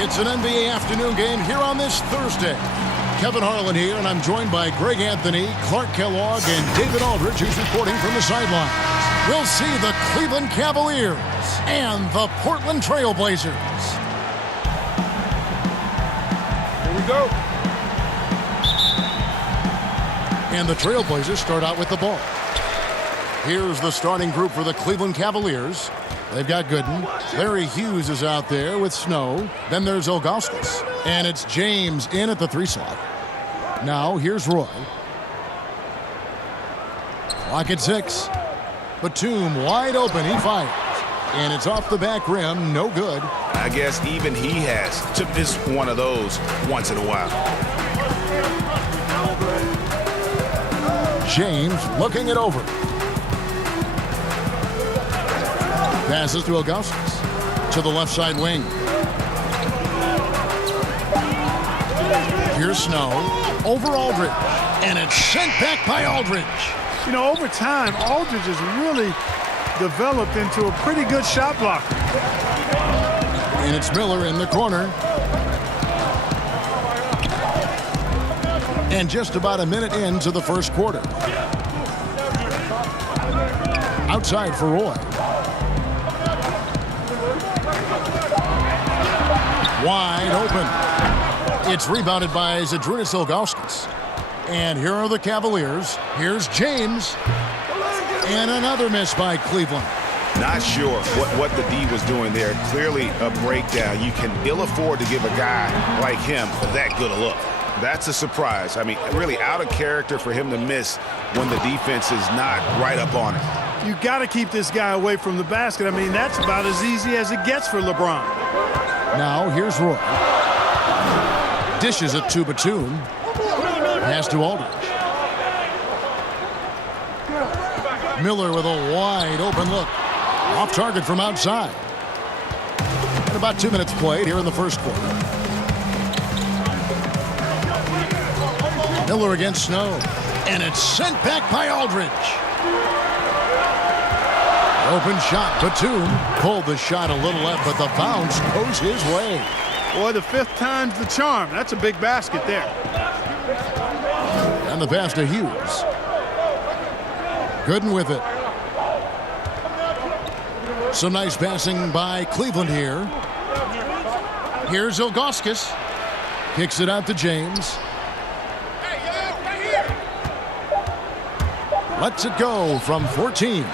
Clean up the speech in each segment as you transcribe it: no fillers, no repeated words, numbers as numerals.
It's an NBA afternoon game here on this Thursday. Kevin Harlan here, and I'm joined by Greg Anthony, Clark Kellogg, and David Aldridge, who's reporting from the sidelines. We'll see the Cleveland Cavaliers and the Portland Trail Blazers. Here we go. And the Trailblazers start out with the ball. Here's the starting group for the Cleveland Cavaliers. They've got Gooden. Larry Hughes is out there with Snow. Then there's Ilgauskas. And it's James in at the 3 slot. Now here's Roy. Clock at 6. Batum wide open. He fires. And it's off the back rim. No good. I guess even he has to miss one of those once in a while. James looking it over. Passes to Ilgauskas to the left side wing. Here's Snow over Aldridge, and it's sent back by Aldridge. You know, over time, Aldridge has really developed into a pretty good shot blocker. And it's Miller in the corner. And just about a minute into the first quarter. Outside for Roy. Wide open. It's rebounded by Zydrunas Ilgauskas. And here are the Cavaliers. Here's James. And another miss by Cleveland. Not sure what the D was doing there. Clearly a breakdown. You can ill afford to give a guy like him that good a look. That's a surprise. I mean, really out of character for him to miss when the defense is not right up on him. You got to keep this guy away from the basket. I mean, that's about as easy as it gets for LeBron. Now here's Roy. Dishes it to Batum. Pass to Aldridge. Miller with a wide open look. Off target from outside. And about 2 minutes played here in the first quarter. Miller against Snow. And it's sent back by Aldridge. Open shot. Batum pulled the shot a little left, but the bounce goes his way. Boy, the 5th time's the charm. That's a big basket there. And the pass to Hughes. Gooden with it. Some nice passing by Cleveland here. Here's Ilgauskas. Kicks it out to James. Lets it go from 14.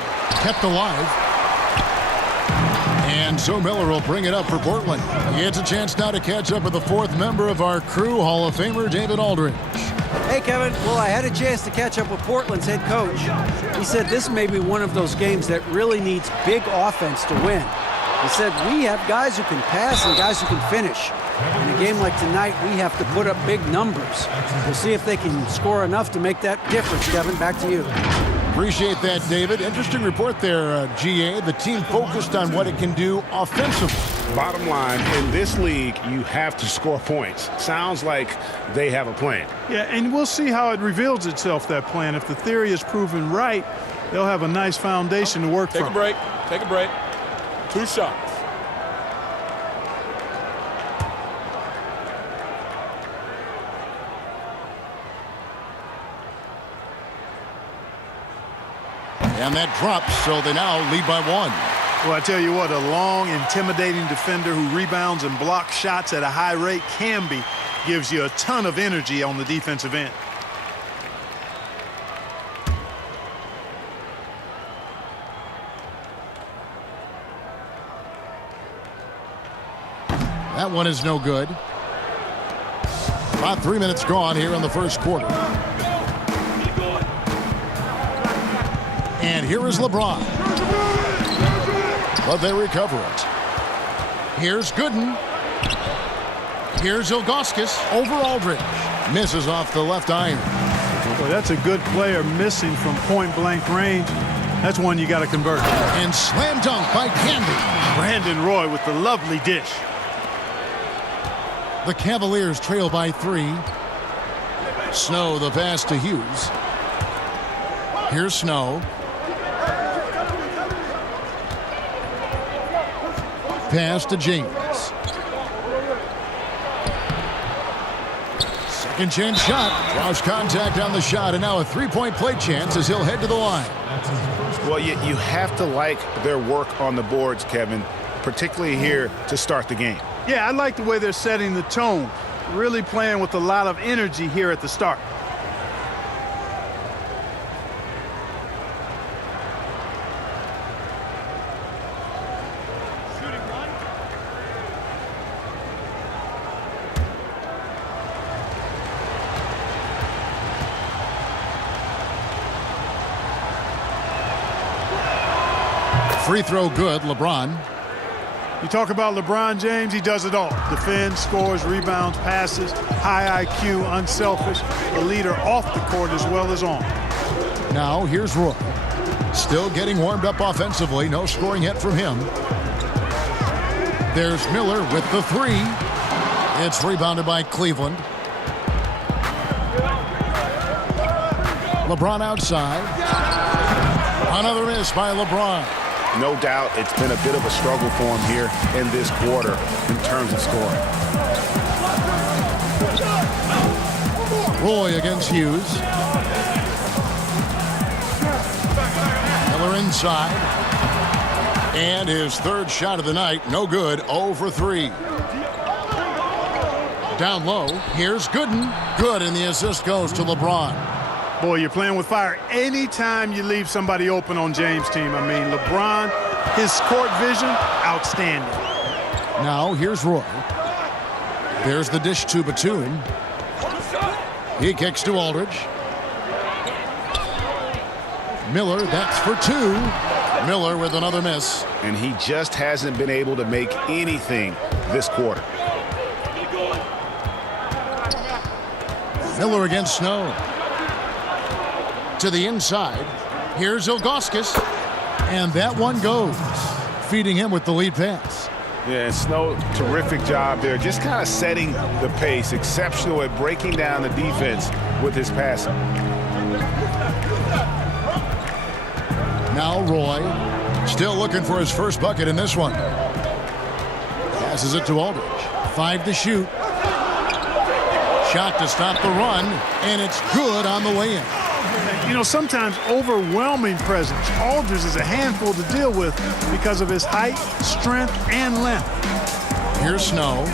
Kept alive. And so Miller will bring it up for Portland. He gets a chance now to catch up with the 4th member of our crew, Hall of Famer David Aldridge. Hey, Kevin. Well, I had a chance to catch up with Portland's head coach. He said this may be one of those games that really needs big offense to win. He said we have guys who can pass and guys who can finish. In a game like tonight, we have to put up big numbers. We'll see if they can score enough to make that difference. Kevin, back to you. Appreciate that, David. Interesting report there, GA. The team focused on what it can do offensively. Bottom line, in this league, you have to score points. Sounds like they have a plan. Yeah, and we'll see how it reveals itself, that plan. If the theory is proven right, they'll have a nice foundation to work from. Take a break. Take a break. 2 shots. And that drops, so they now lead by 1. Well, I tell you what, a long, intimidating defender who rebounds and blocks shots at a high rate gives you a ton of energy on the defensive end. That one is no good. About 3 minutes gone here in the first quarter. And here is LeBron. But they recover it. Here's Gooden. Here's Ilgauskas over Aldridge. Misses off the left iron. Well, that's a good player missing from point-blank range. That's one you got to convert. And slam dunk by Candy. Brandon Roy with the lovely dish. The Cavaliers trail by 3. Snow the pass to Hughes. Here's Snow. Pass to James. Second chance shot. Draws contact on the shot, and now a three-point play chance as he'll head to the line. Well, you have to like their work on the boards, Kevin, particularly here to start the game. Yeah, I like the way they're setting the tone. Really playing with a lot of energy here at the start. Free throw good, LeBron. You talk about LeBron James, he does it all. Defends, scores, rebounds, passes, high IQ, unselfish, a leader off the court as well as on. Now here's Roy. Still getting warmed up offensively. No scoring yet from him. There's Miller with the three. It's rebounded by Cleveland. LeBron outside. Another miss by LeBron. No doubt it's been a bit of a struggle for him here in this quarter in terms of scoring. Roy against Hughes. Miller inside. And his third shot of the night, no good, 0 for 3. Down low, here's Gooden. Good, and the assist goes to LeBron. Boy, you're playing with fire anytime you leave somebody open on James' team. I mean, LeBron, his court vision, outstanding. Now here's Roy. There's the dish to Batum. He kicks to Aldridge. Miller, that's for 2. Miller with another miss. And he just hasn't been able to make anything this quarter. Miller against Snow. To the inside. Here's Ilgauskas. And that one goes. Feeding him with the lead pass. Yeah, Snow, terrific job there. Just kind of setting the pace. Exceptional at breaking down the defense with his passing. Now Roy. Still looking for his first bucket in this one. Passes it to Aldridge. 5 to shoot. Shot to stop the run. And it's good on the way in. You know, sometimes overwhelming presence. Aldridge is a handful to deal with because of his height, strength, and length. Here's Snow.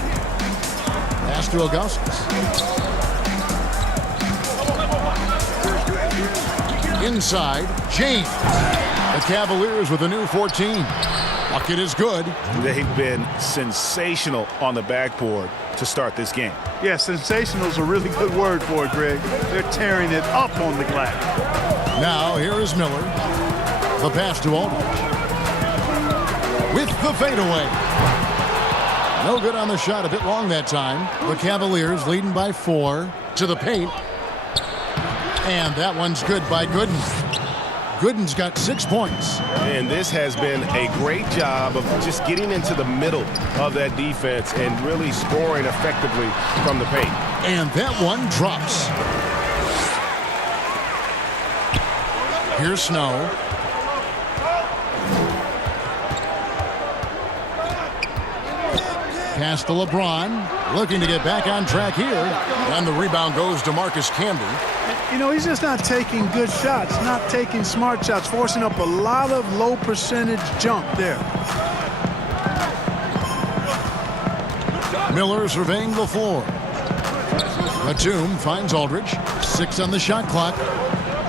Pass to Augustus. Inside, James. The Cavaliers with a new 14. Bucket is good. They've been sensational on the backboard to start this game. Yeah, sensational is a really good word for it, Greg. They're tearing it up on the glass. Now, here is Miller. The pass to Aldridge. With the fadeaway. No good on the shot, a bit long that time. The Cavaliers leading by 4 to the paint. And that one's good by Gooden. Gooden's got 6 points. And this has been a great job of just getting into the middle of that defense and really scoring effectively from the paint. And that one drops. Here's Snow. Pass to LeBron. Looking to get back on track here. And the rebound goes to Marcus Camby. You know, he's just not taking good shots, not taking smart shots, forcing up a lot of low percentage jump there. Miller surveying the floor. Batum finds Aldridge. 6 on the shot clock.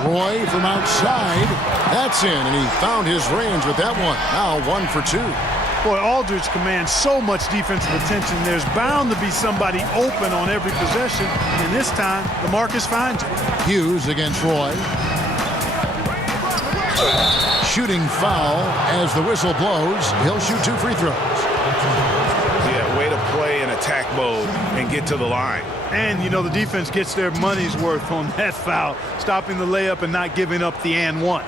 Roy from outside. That's in, and he found his range with that one. Now 1 for 2. Boy, Aldridge commands so much defensive attention. There's bound to be somebody open on every possession, and this time, DeMarcus finds him. Hughes against Roy. Shooting foul as the whistle blows. He'll shoot 2 free throws. Yeah, way to play in attack mode and get to the line. And, you know, the defense gets their money's worth on that foul, stopping the layup and not giving up the and one.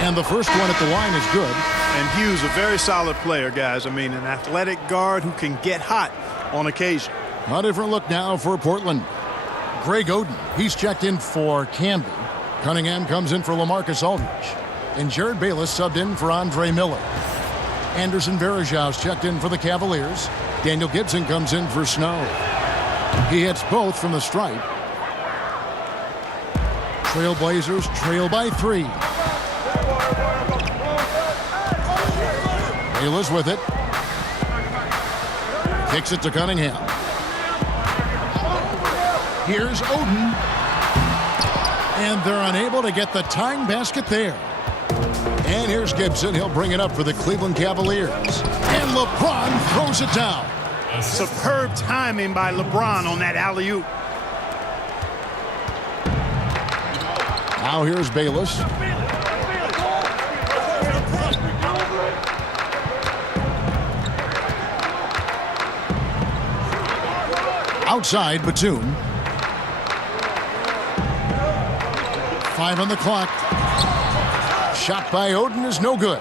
And the first one at the line is good. And Hughes, a very solid player, guys. I mean, an athletic guard who can get hot on occasion. A different look now for Portland. Craig Oden, he's checked in for Canby. Cunningham comes in for LaMarcus Aldridge. And Jared Bayless subbed in for Andre Miller. Anderson Varejau's checked in for the Cavaliers. Daniel Gibson comes in for Snow. He hits both from the stripe. Trailblazers trail by 3. Bayless with it. Kicks it to Cunningham. Here's Oden. And they're unable to get the tying basket there. And here's Gibson. He'll bring it up for the Cleveland Cavaliers. And LeBron throws it down. Superb timing by LeBron on that alley-oop. Now here's Bayless. Outside, Batum. 5 on the clock. Shot by Oden is no good.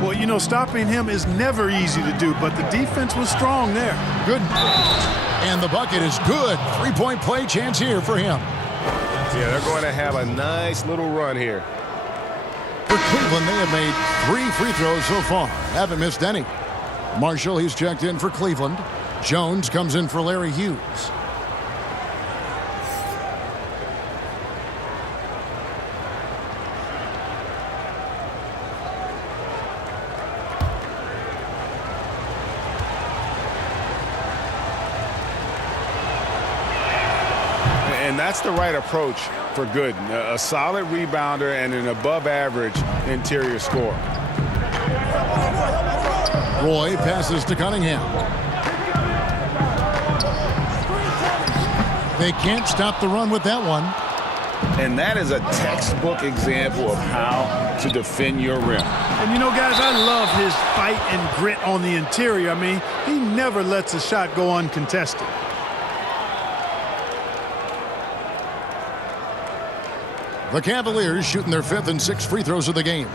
Well, you know, stopping him is never easy to do, but the defense was strong there. Good. And the bucket is good. 3-point play chance here for him. Yeah, they're going to have a nice little run here. For Cleveland, they have made 3 free throws so far. Haven't missed any. Marshall, he's checked in for Cleveland. Jones comes in for Larry Hughes. And that's the right approach for Gooden. A solid rebounder and an above-average interior scorer. Roy passes to Cunningham. They can't stop the run with that one. And that is a textbook example of how to defend your rim. And, you know, guys, I love his fight and grit on the interior. I mean, he never lets a shot go uncontested. The Cavaliers shooting their 5th and 6th free throws of the game.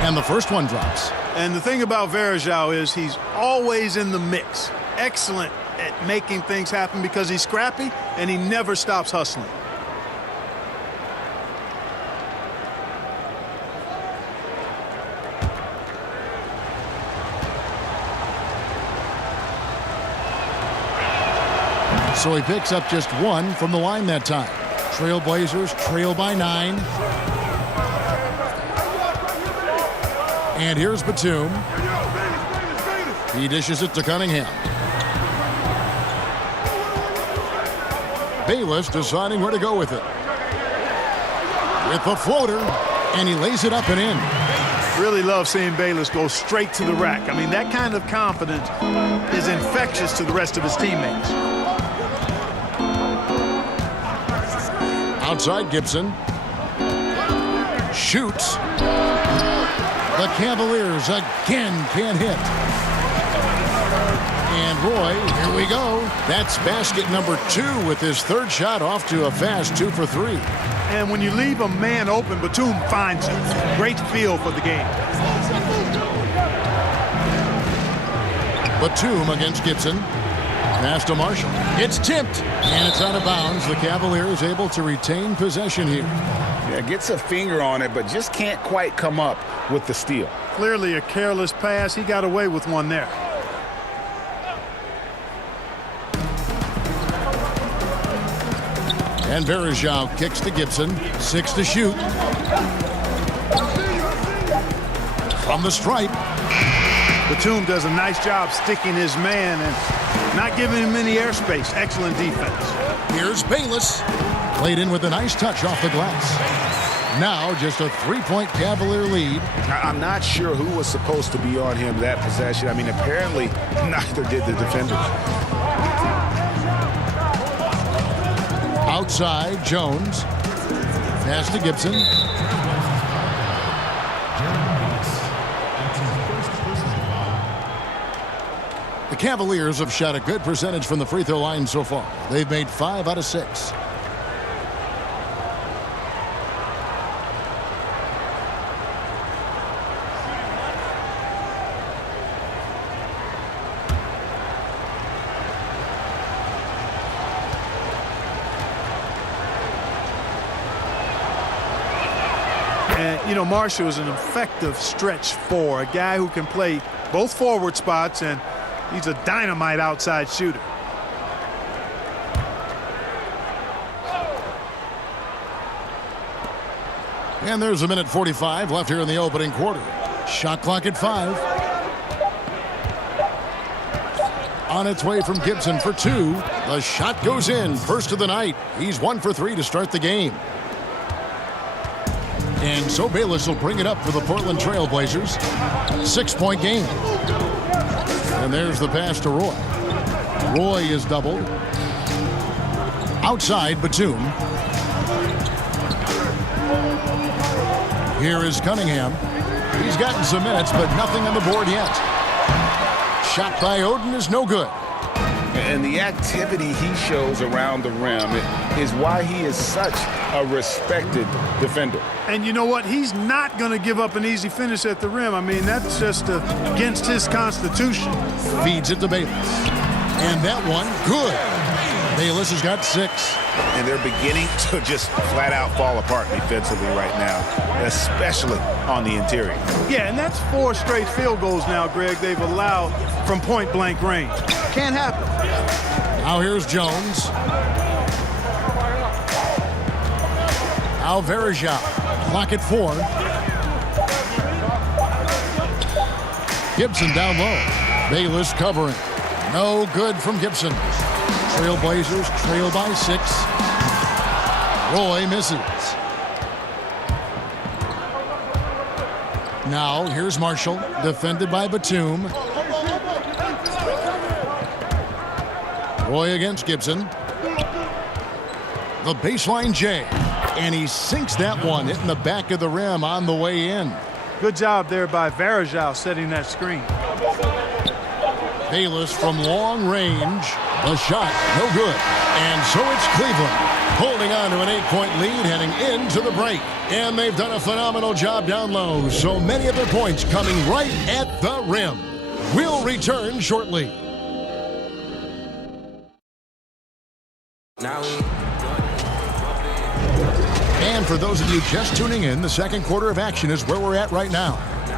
And the first one drops. And the thing about Varejao is he's always in the mix. Excellent at making things happen because he's scrappy and he never stops hustling. So he picks up just 1 from the line that time. Trailblazers trail by 9. And here's Batum. He dishes it to Cunningham. Bayless deciding where to go with it. With the floater, and he lays it up and in. Really love seeing Bayless go straight to the rack. I mean, that kind of confidence is infectious to the rest of his teammates. Outside Gibson. Shoots. The Cavaliers again can't hit. And Roy, here we go. That's basket number 2 with his 3rd shot off to a fast 2 for 3. And when you leave a man open, Batum finds it. Great feel for the game. Batum against Gibson. Pass to Marshall. It's tipped, and it's out of bounds. The Cavaliers able to retain possession here. Yeah, gets a finger on it, but just can't quite come up with the steal. Clearly a careless pass. He got away with one there. And Varejao kicks to Gibson. 6 to shoot. From the stripe. Batum does a nice job sticking his man and not giving him any airspace. Excellent defense. Here's Bayless. Played in with a nice touch off the glass. Now just a 3-point Cavalier lead. I'm not sure who was supposed to be on him that possession. I mean, apparently neither did the defenders. Outside, Jones. Pass to Gibson. The Cavaliers have shot a good percentage from the free throw line so far. They've made 5 out of 6. And, you know, Marshall is an effective stretch four, a guy who can play both forward spots, and he's a dynamite outside shooter. And there's 1:45 left here in the opening quarter. Shot clock at 5. On its way from Gibson for 2. The shot goes in. First of the night. He's 1 for 3 to start the game. And so Bayless will bring it up for the Portland Trail Blazers. 6-point game. And there's the pass to Roy. Roy is doubled. Outside Batum. Here is Cunningham. He's gotten some minutes, but nothing on the board yet. Shot by Oden is no good. And the activity he shows around the rim is why he is such a respected defender. And you know what? He's not going to give up an easy finish at the rim. I mean, that's just against his constitution. Feeds it to Bayless. And that one, good. Bayless has got 6. And they're beginning to just flat out fall apart defensively right now, especially on the interior. Yeah, and that's 4 straight field goals now, Greg, they've allowed from point-blank range. Can't happen. Now here's Jones. Now Verja. Clock at 4. Gibson down low. Bayless covering. No good from Gibson. Trailblazers trail by 6. Roy misses. Now here's Marshall, defended by Batum. Roy against Gibson. The baseline J. And he sinks that one, hitting the back of the rim on the way in. Good job there by Verja setting that screen. Bayless from long range. The shot, no good. And so it's Cleveland holding on to an 8-point lead heading into the break. And they've done a phenomenal job down low. So many of their points coming right at the rim. We'll return shortly. And for those of you just tuning in, the second quarter of action is where we're at right now.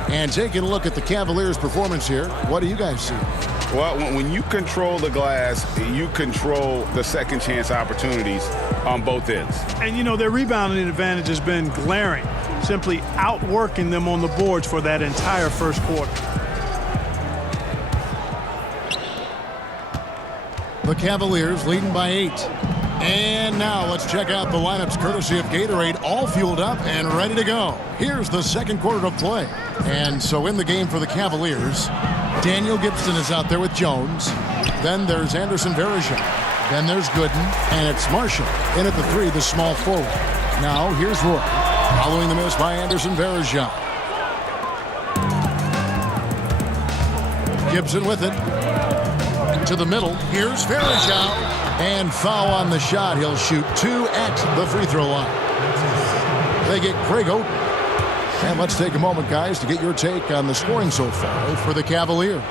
And taking a look at the Cavaliers' performance here, what do you guys see? Well, when you control the glass, you control the second chance opportunities on both ends. And, you know, their rebounding advantage has been glaring, simply outworking them on the boards for that entire first quarter. The Cavaliers leading by 8. And now let's check out the lineups courtesy of Gatorade, all fueled up and ready to go. Here's the second quarter of play. And so in the game for the Cavaliers, Daniel Gibson is out there with Jones. Then there's Anderson Varejao. Then there's Gooden. And it's Marshall in at the 3, the small forward. Now here's Roy, following the miss by Anderson Varejao. Gibson with it. To the middle. Here's Varejao. And foul on the shot. He'll shoot 2 at the free throw line. They get Craig Oden. And let's take a moment, guys, to get your take on the scoring so far for the Cavaliers.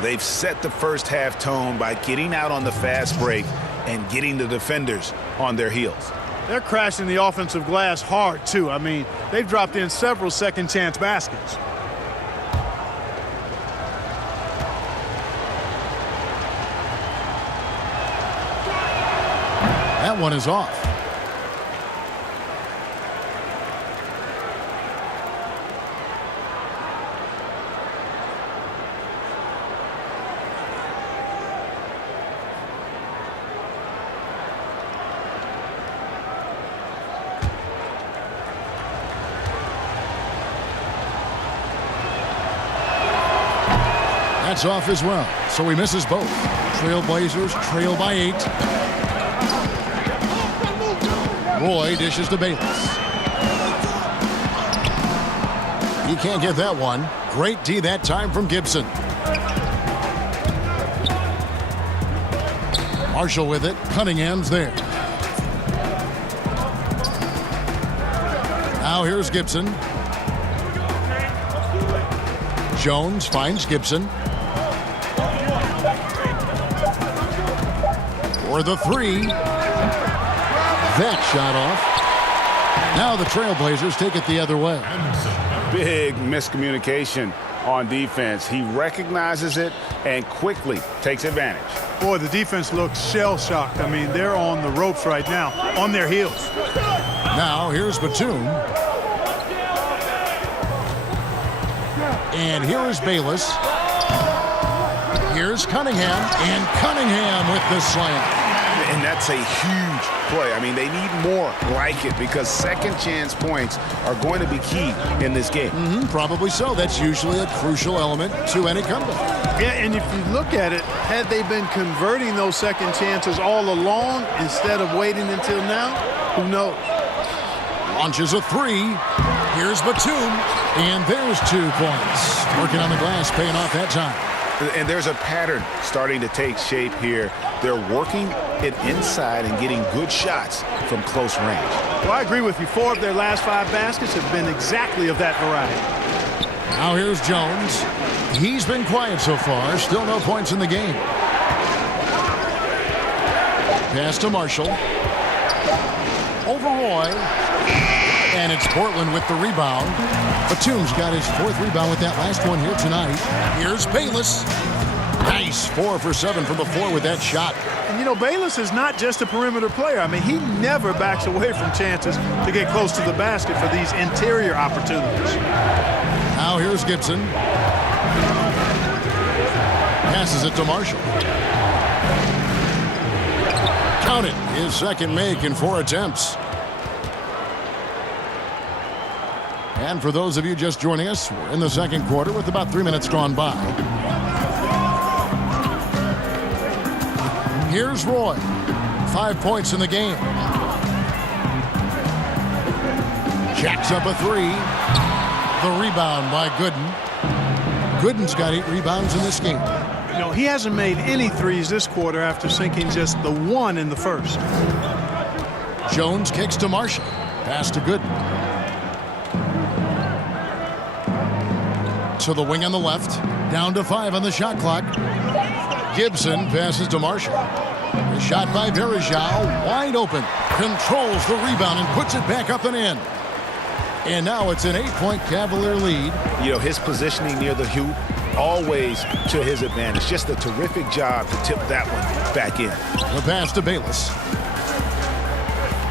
They've set the first half tone by getting out on the fast break and getting the defenders on their heels. They're crashing the offensive glass hard, too. I mean, they've dropped in several second-chance baskets. That one is off. That's off as well. So he misses both. Trailblazers trail by 8. Roy dishes to Bayless. He can't get that one. Great D that time from Gibson. Marshall with it. Cunningham's there. Now here's Gibson. Jones finds Gibson. For the three. That shot off. Now the Trailblazers take it the other way. Big miscommunication on defense. He recognizes it and quickly takes advantage. Boy, the defense looks shell-shocked. I mean, they're on the ropes right now, on their heels. Now here's Batum. And here is Bayless. Here's Cunningham. And Cunningham with the slam. And that's a huge play. I mean, they need more like it because second chance points are going to be key in this game. Probably so. That's usually a crucial element to any comeback. Yeah, and if you look at it, had they been converting those second chances all along instead of waiting until now, who knows? Launches a three. Here's Batum. And there's 2 points. Working on the glass, paying off that time. And there's a pattern starting to take shape here. They're working it inside and getting good shots from close range. Well, I agree with you. 4 of their last 5 baskets have been exactly of that variety. Now here's Jones. He's been quiet so far. Still no points in the game. Pass to Marshall. Over Roy. And it's Portland with the rebound. Batum's got his 4th rebound with that last one here tonight. Here's Bayless. Nice 4 for 7 from the floor with that shot. And, you know, Bayless is not just a perimeter player. I mean, he never backs away from chances to get close to the basket for these interior opportunities. Now here's Gibson. Passes it to Marshall. Count it. His second make in 4 attempts. And for those of you just joining us, we're in the second quarter with about 3 minutes gone by. Here's Roy. 5 points in the game. Jacks up a 3. The rebound by Gooden. Gooden's got 8 rebounds in this game. You know, he hasn't made any threes this quarter after sinking just the 1 in the first. Jones kicks to Marshall. Pass to Gooden. To the wing on the left. Down to 5 on the shot clock. Gibson passes to Marshall. The shot by Verajao. Wide open. Controls the rebound and puts it back up and in. And now it's an 8-point Cavalier lead. You know, his positioning near the hoop, always to his advantage. Just a terrific job to tip that one back in. The pass to Bayless.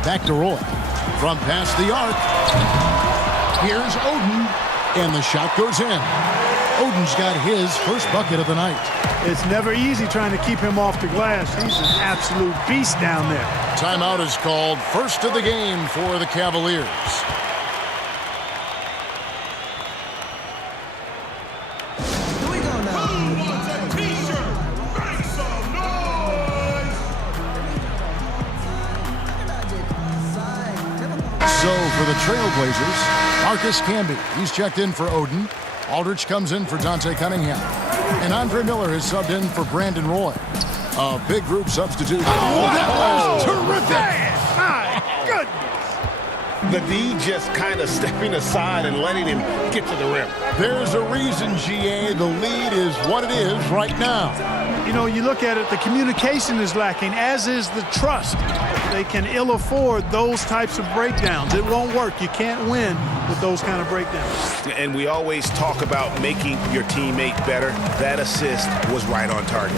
Back to Roy. From past the arc. Here's Oden. And the shot goes in. Oden's got his first bucket of the night. It's never easy trying to keep him off the glass. He's an absolute beast down there. Timeout is called. First of the game for the Cavaliers. Here we go now. So for the Trailblazers, Marcus Camby. He's checked in for Oden. Aldridge comes in for Dante Cunningham. And Andre Miller is subbed in for Brandon Roy. A big group substitute. Oh, that was terrific! My goodness! The D just kind of stepping aside and letting him get to the rim. There's a reason, GA. The lead is what it is right now. You know, you look at it, the communication is lacking, as is the trust. They can ill afford those types of breakdowns. It won't work. You can't win with those kind of breakdowns. And we always talk about making your teammate better. That assist was right on target.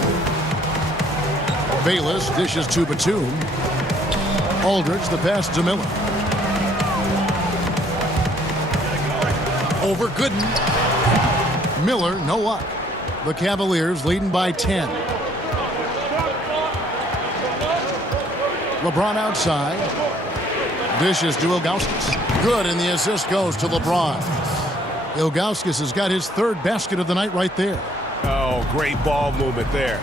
Bayless dishes to Batum. Aldridge, the pass to Miller. Over Gooden. Miller, no luck. The Cavaliers leading by 10. LeBron outside. Dishes to Ilgauskas. Good, and the assist goes to LeBron. Ilgauskas has got his 3rd basket of the night right there. Oh, great ball movement there.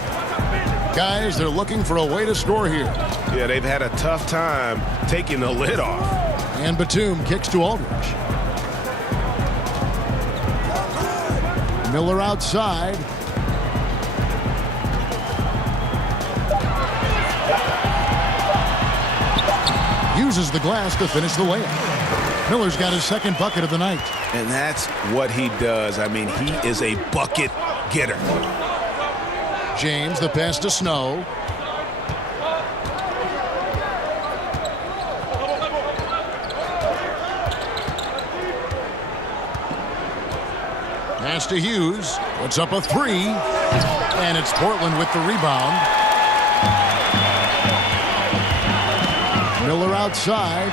Guys, they're looking for a way to score here. Yeah, they've had a tough time taking the lid off. And Batum kicks to Aldridge. Miller outside. Uses the glass to finish the layup. Miller's got his second bucket of the night. And that's what he does. I mean, he is a bucket getter. James, the pass to Snow. Pass to Hughes. Puts up a three. And it's Portland with the rebound. Miller outside.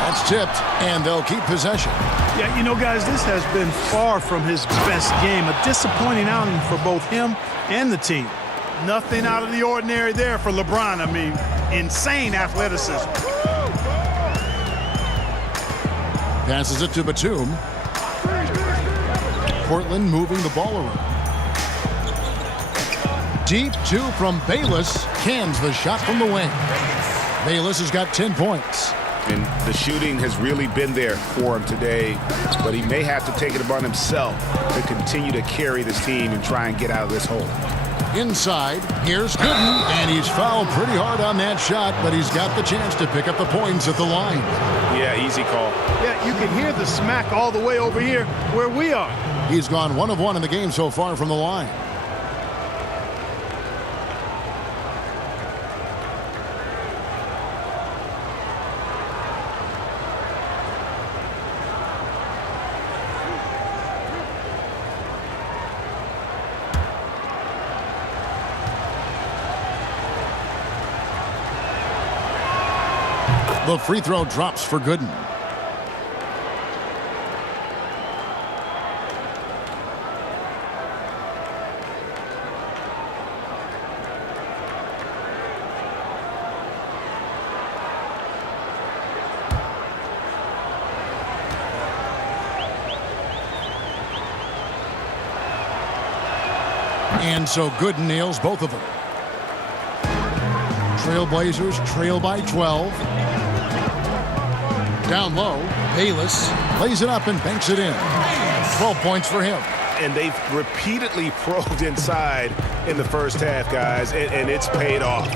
That's tipped, and they'll keep possession. Yeah, you know, guys, this has been far from his best game. A disappointing outing for both him and the team. Nothing out of the ordinary there for LeBron. I mean, insane athleticism. Passes it to Batum. Portland moving the ball around. Deep two from Bayless. Cans the shot from the wing. Bayless has got 10 points. And the shooting has really been there for him today, but he may have to take it upon himself to continue to carry this team and try and get out of this hole. Inside, here's Gooden, and he's fouled pretty hard on that shot, but he's got the chance to pick up the points at the line. Yeah, easy call. Yeah, you can hear the smack all the way over here where we are. He's gone 1 of 1 in the game so far from the line. The free throw drops for Gooden. And so Gooden nails both of them. Trailblazers trail by 12. Down low, Bayless lays it up and banks it in. 12 points for him. And they've repeatedly probed inside in the first half, guys, and it's paid off.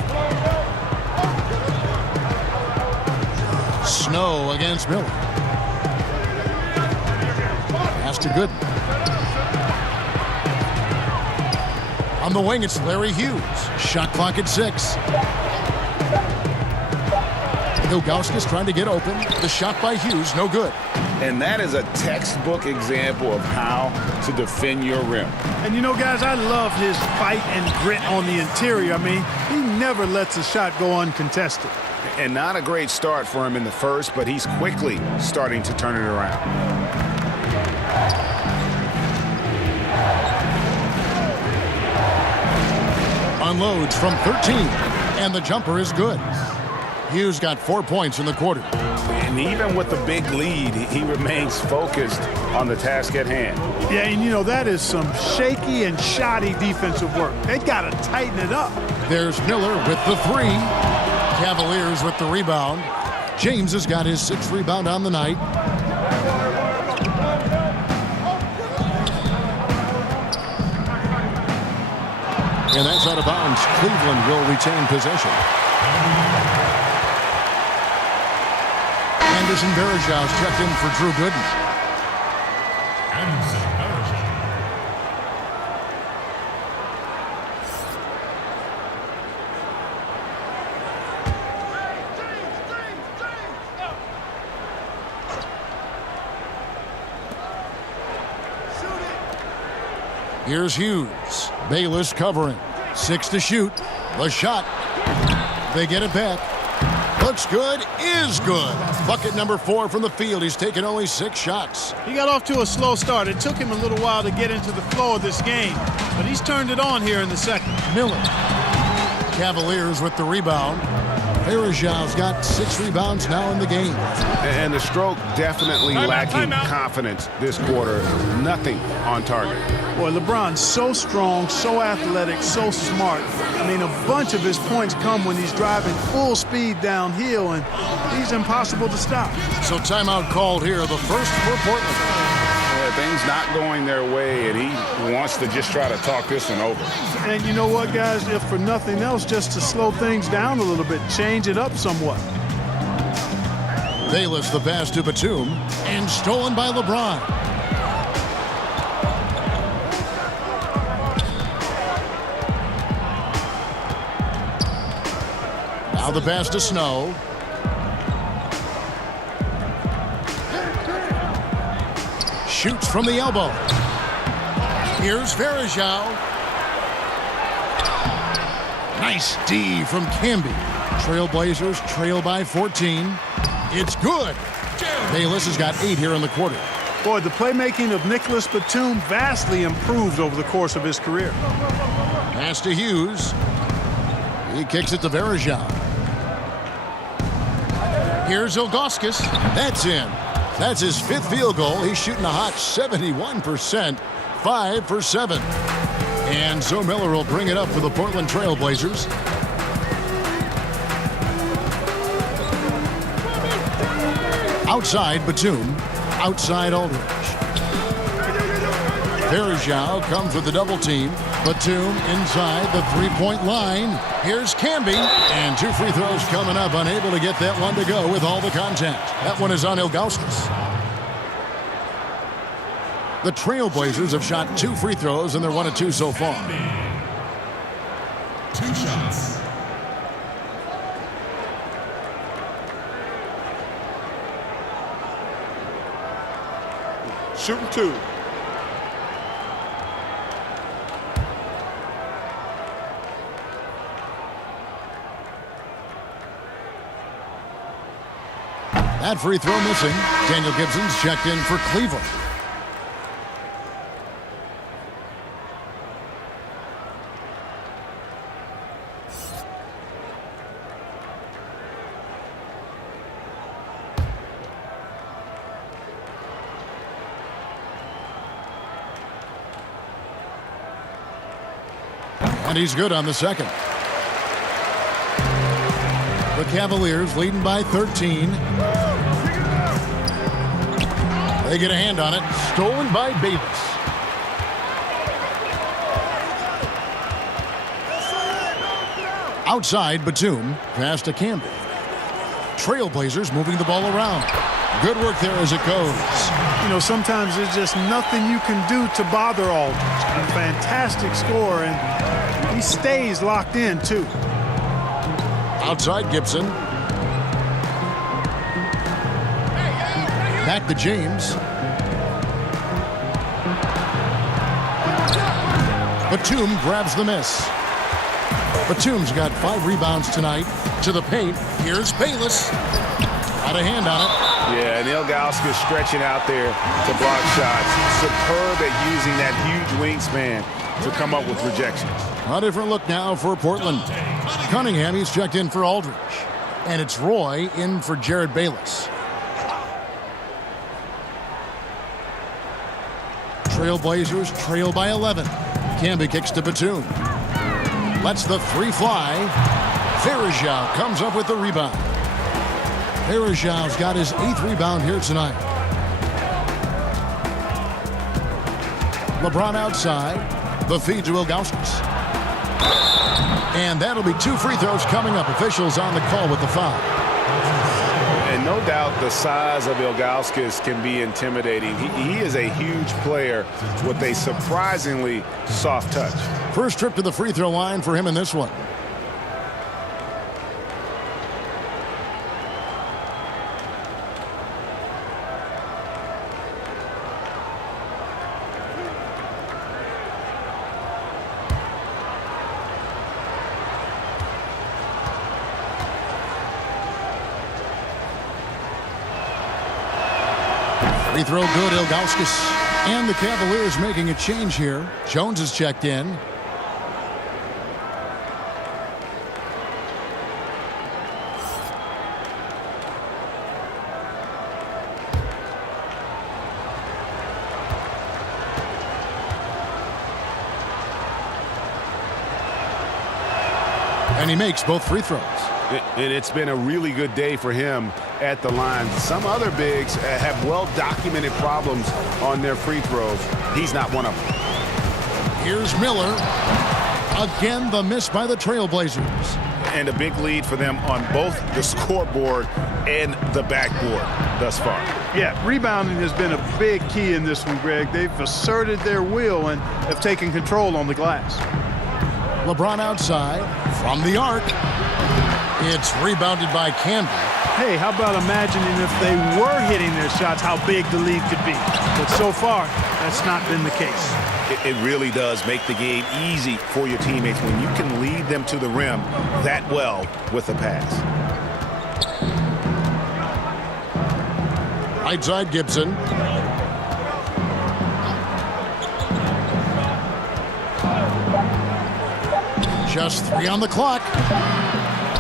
Snow against Miller. Pass to Gooden. On the wing, it's Larry Hughes. Shot clock at 6. Ilgauskas trying to get open. The shot by Hughes, no good. And that is a textbook example of how to defend your rim. And you know, guys, I love his fight and grit on the interior. I mean, he never lets a shot go uncontested. And not a great start for him in the first, but he's quickly starting to turn it around. Unloads from 13, and the jumper is good. Hughes got 4 points in the quarter. And even with the big lead, he remains focused on the task at hand. Yeah, and you know, that is some shaky and shoddy defensive work. They got to tighten it up. There's Miller with the 3. Cavaliers with the rebound. James has got his 6th rebound on the night. And that's out of bounds. Cleveland will retain possession. Anderson Varejau's checked in for Drew Gooden. Here's Hughes. Bayless covering. 6 to shoot. The shot. They get it back. Looks good, is good. Bucket number 4 from the field. He's taken only 6 shots. He got off to a slow start. It took him a little while to get into the flow of this game, but he's turned it on here in the second. Miller. Cavaliers with the rebound. Varejau's got 6 rebounds now in the game. And the stroke definitely lacking confidence this quarter. Nothing on target. Boy, LeBron's so strong, so athletic, so smart. I mean, a bunch of his points come when he's driving full speed downhill, and he's impossible to stop. So timeout called here, the first for Portland. things not going their way, and he wants to just try to talk this one over. And you know what, guys? If for nothing else, just to slow things down a little bit, change it up somewhat. Bayless the pass to Batum, and stolen by LeBron. Now the pass to Snow. Shoots from the elbow. Here's Varejao. Nice D from Camby. Trailblazers trail by 14. It's good. Bayless has got 8 here in the quarter. Boy, the playmaking of Nicholas Batum vastly improved over the course of his career. Pass to Hughes. He kicks it to Varejao. Here's Ilgauskas. That's in. That's his 5th field goal. He's shooting a hot 71%, 5 for 7. And so Miller will bring it up for the Portland Trailblazers. Outside Batum, outside Aldridge. Varejao comes with the double team. Batum inside the three-point line. Here's Camby, and 2 free throws coming up, unable to get that one to go with all the contact. That one is on Ilgauskas. The Trailblazers have shot 2 free throws, and they're 1 of 2 so far. 2 shots. Shooting 2. That free throw missing. Daniel Gibson's checked in for Cleveland. And he's good on the second. The Cavaliers leading by 13. They get a hand on it. Stolen by Bayless. Outside Batum. Pass to Camby. Trailblazers moving the ball around. Good work there as it goes. You know, sometimes there's just nothing you can do to bother Aldridge. A fantastic score, and he stays locked in, too. Outside Gibson. Back to James. Batum grabs the miss. Batum's got 5 rebounds tonight. To the paint. Here's Bayless. Got a hand on it. Yeah, and Ilgauskas stretching out there to block shots. Superb at using that huge wingspan to come up with rejections. A different look now for Portland. Cunningham, he's checked in for Aldridge. And it's Roy in for Jared Bayless. Trailblazers trail by 11. Camby kicks to Batum. Lets the 3 fly. Varejao comes up with the rebound. Varejao's got his 8th rebound here tonight. LeBron outside. The feed to Ilgauskas. And that'll be 2 free throws coming up. Officials on the call with the foul. And no doubt the size of Ilgauskas can be intimidating. He is a huge player with a surprisingly soft touch. First trip to the free throw line for him in this one. Free throw good, Ilgauskas. And the Cavaliers making a change here. Jones is checked in. And he makes both free throws. And it's been a really good day for him at the line. Some other bigs have well-documented problems on their free throws. He's not one of them. Here's Miller. Again, the miss by the Trailblazers. And a big lead for them on both the scoreboard and the backboard thus far. Yeah, rebounding has been a big key in this one, Greg. They've asserted their will and have taken control on the glass. LeBron outside from the arc. It's rebounded by Camby. Hey, how about imagining if they were hitting their shots, how big the lead could be. But so far, that's not been the case. It really does make the game easy for your teammates when you can lead them to the rim that well with a pass. Right side, Gibson. Just 3 on the clock.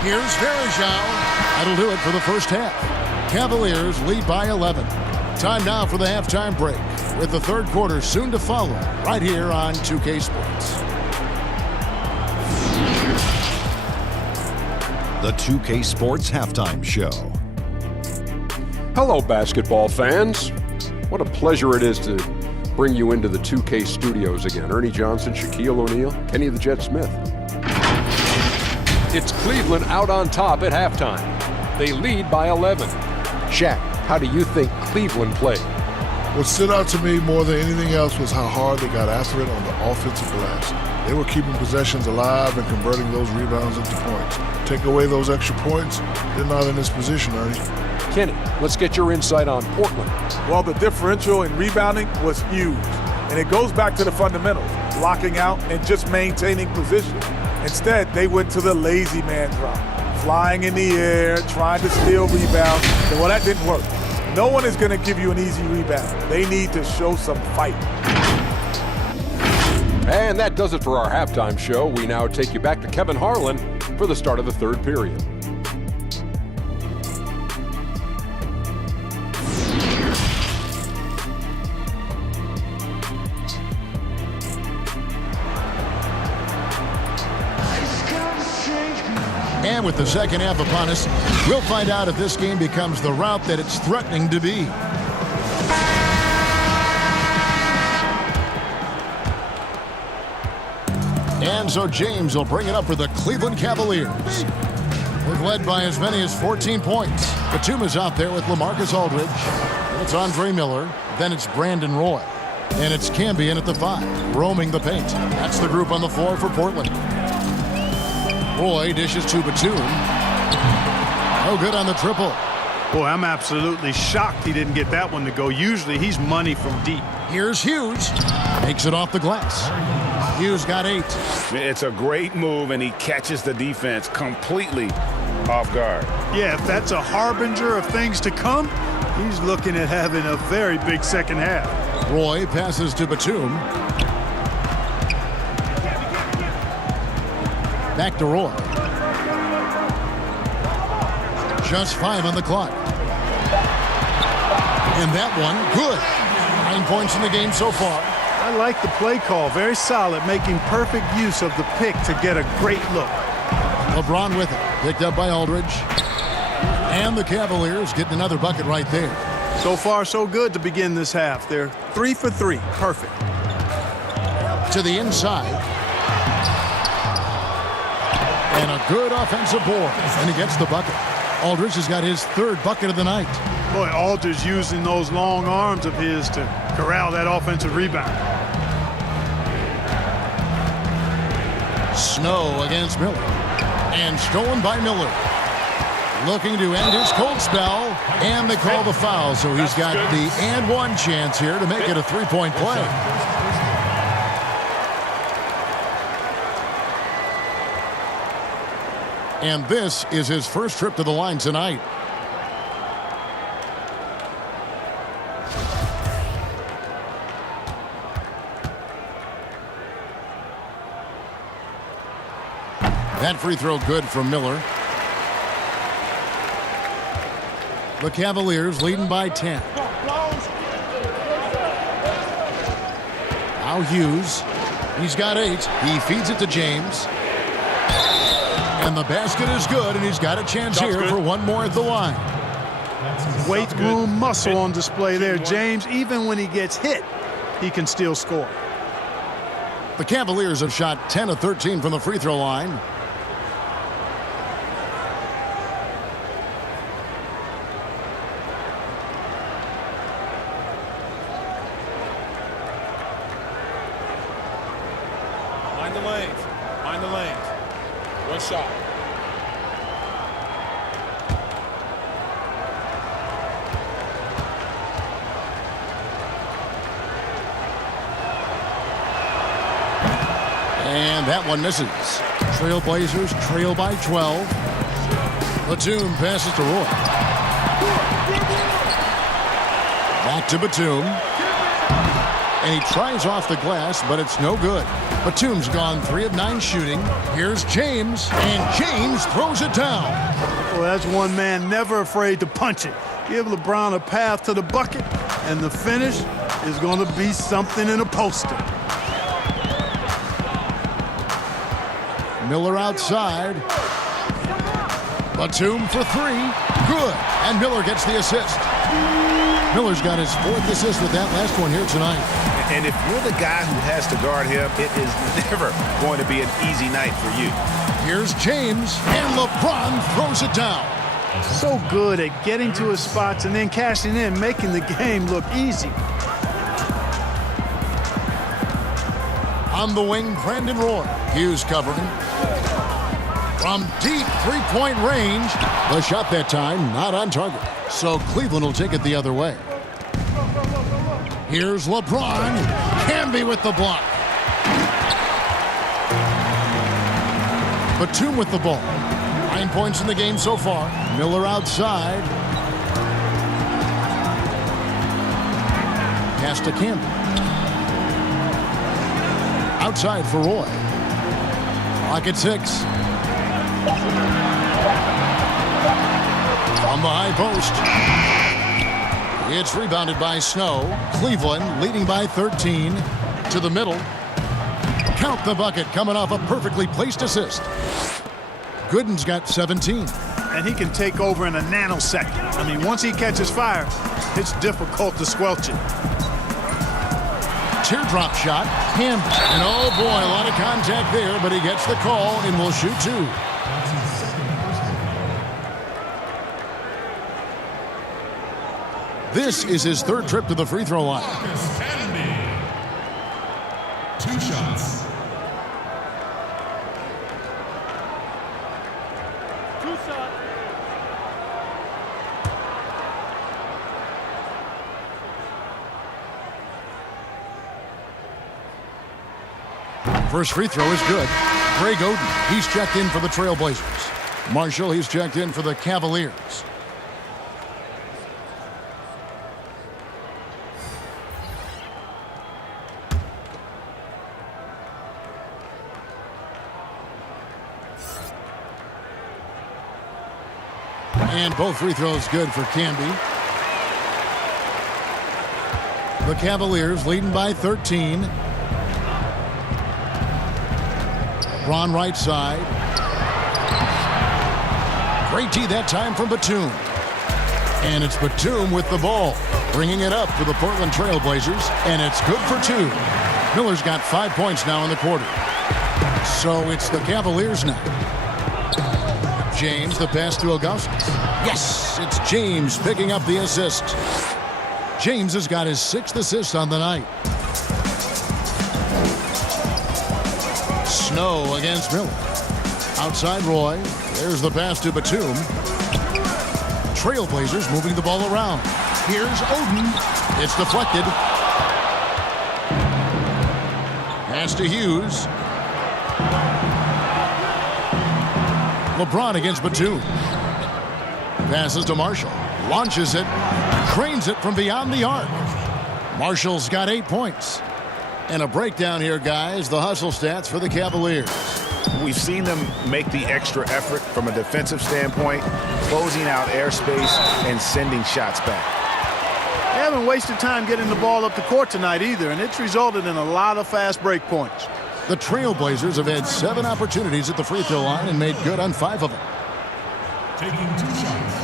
Here's Verajao. That'll do it for the first half. Cavaliers lead by 11. Time now for the halftime break, with the third quarter soon to follow, right here on 2K Sports. The 2K Sports Halftime Show. Hello, basketball fans. What a pleasure it is to bring you into the 2K studios again. Ernie Johnson, Shaquille O'Neal, Kenny the Jet Smith. It's Cleveland out on top at halftime. They lead by 11. Shaq, how do you think Cleveland played? What stood out to me more than anything else was how hard they got after it on the offensive glass. They were keeping possessions alive and converting those rebounds into points. Take away those extra points, they're not in this position, Ernie. Kenny, let's get your insight on Portland. Well, the differential in rebounding was huge. And it goes back to the fundamentals, blocking out and just maintaining position. Instead, they went to the lazy man drop, flying in the air, trying to steal rebounds. And well, that didn't work. No one is going to give you an easy rebound. They need to show some fight. And that does it for our halftime show. We now take you back to Kevin Harlan for the start of the third period. And with the second half upon us, we'll find out if this game becomes the rout that it's threatening to be. And so James will bring it up for the Cleveland Cavaliers. They've led by as many as 14 points. Batuma's out there with LaMarcus Aldridge. And it's Andre Miller. Then it's Brandon Roy. And it's Camby at the 5, roaming the paint. That's the group on the floor for Portland. Roy dishes to Batum. No good on the triple. Boy, I'm absolutely shocked he didn't get that one to go. Usually he's money from deep. Here's Hughes. Makes it off the glass. Hughes got 8. It's a great move, and he catches the defense completely off guard. Yeah, if that's a harbinger of things to come, he's looking at having a very big second half. Roy passes to Batum. Back to Roy. Just 5 on the clock. And that one, good. 9 points in the game so far. I like the play call. Very solid, making perfect use of the pick to get a great look. LeBron with it. Picked up by Aldridge. And the Cavaliers getting another bucket right there. So far, so good to begin this half. They're 3 for 3. Perfect. To the inside. And a good offensive board. And he gets the bucket. Aldridge has got his 3rd bucket of the night. Boy, Aldridge using those long arms of his to corral that offensive rebound. Snow against Miller. And stolen by Miller. Looking to end his cold spell. And they call the foul. So he's got the and one chance here to make it a 3-point play. And this is his first trip to the line tonight. That free throw good from Miller. The Cavaliers leading by 10. Now Hughes. He's got 8. He feeds it to James. And the basket is good, and he's got a chance here for one more at the line. Weight room muscle on display there, James. Even when he gets hit, he can still score. The Cavaliers have shot 10 of 13 from the free throw line. Mind the lanes. Mind the lanes. One shot. And that one misses. Trailblazers trail by 12. Batum passes to Roy. Back to Batum. And he tries off the glass, but it's no good. Batum's gone 3 of 9 shooting. Here's James, and James throws it down. Well, that's one man never afraid to punch it. Give LeBron a path to the bucket, and the finish is going to be something in a poster. Miller outside. Batum for 3. Good. And Miller gets the assist. Miller's got his 4th assist with that last one here tonight. And if you're the guy who has to guard him, it is never going to be an easy night for you. Here's James, and LeBron throws it down. So good at getting to his spots and then cashing in, making the game look easy. On the wing, Brandon Roy. Hughes covering. From deep three-point range. The shot that time, not on target. So Cleveland will take it the other way. Here's LeBron. Camby with the block. Batum with the ball. 9 points in the game so far. Miller outside. Pass to Camby. Outside for Roy. Clock at 6. On the high post. It's rebounded by Snow. Cleveland leading by 13. To the middle. Count the bucket coming off a perfectly placed assist. Gooden's got 17. And he can take over in a nanosecond. I mean, once he catches fire, it's difficult to squelch it. Teardrop shot. And oh boy, a lot of contact there, but he gets the call and will shoot 2. This is his 3rd trip to the free throw line. 2 shots. First free throw is good. Greg Oden, he's checked in for the Trailblazers. Marshall, he's checked in for the Cavaliers. And both free throws good for Camby. The Cavaliers leading by 13. Ron right side. Great tee that time from Batum. And it's Batum with the ball, bringing it up for the Portland Trailblazers, and it's good for 2. Miller's got 5 points now in the quarter. So it's the Cavaliers now. James, the pass to Augustus. Yes, it's James picking up the assist. James has got his 6th assist on the night. Snow against Miller. Outside Roy. There's the pass to Batum. Trailblazers moving the ball around. Here's Oden. It's deflected. Pass to Hughes. LeBron against Batum. Passes to Marshall. Launches it. Cranes it from beyond the arc. Marshall's got 8 points. And a breakdown here, guys. The hustle stats for the Cavaliers. We've seen them make the extra effort from a defensive standpoint, closing out airspace and sending shots back. They haven't wasted time getting the ball up the court tonight either, and it's resulted in a lot of fast break points. The Trailblazers have had 7 opportunities at the free throw line and made good on 5 of them. Taking 2 shots.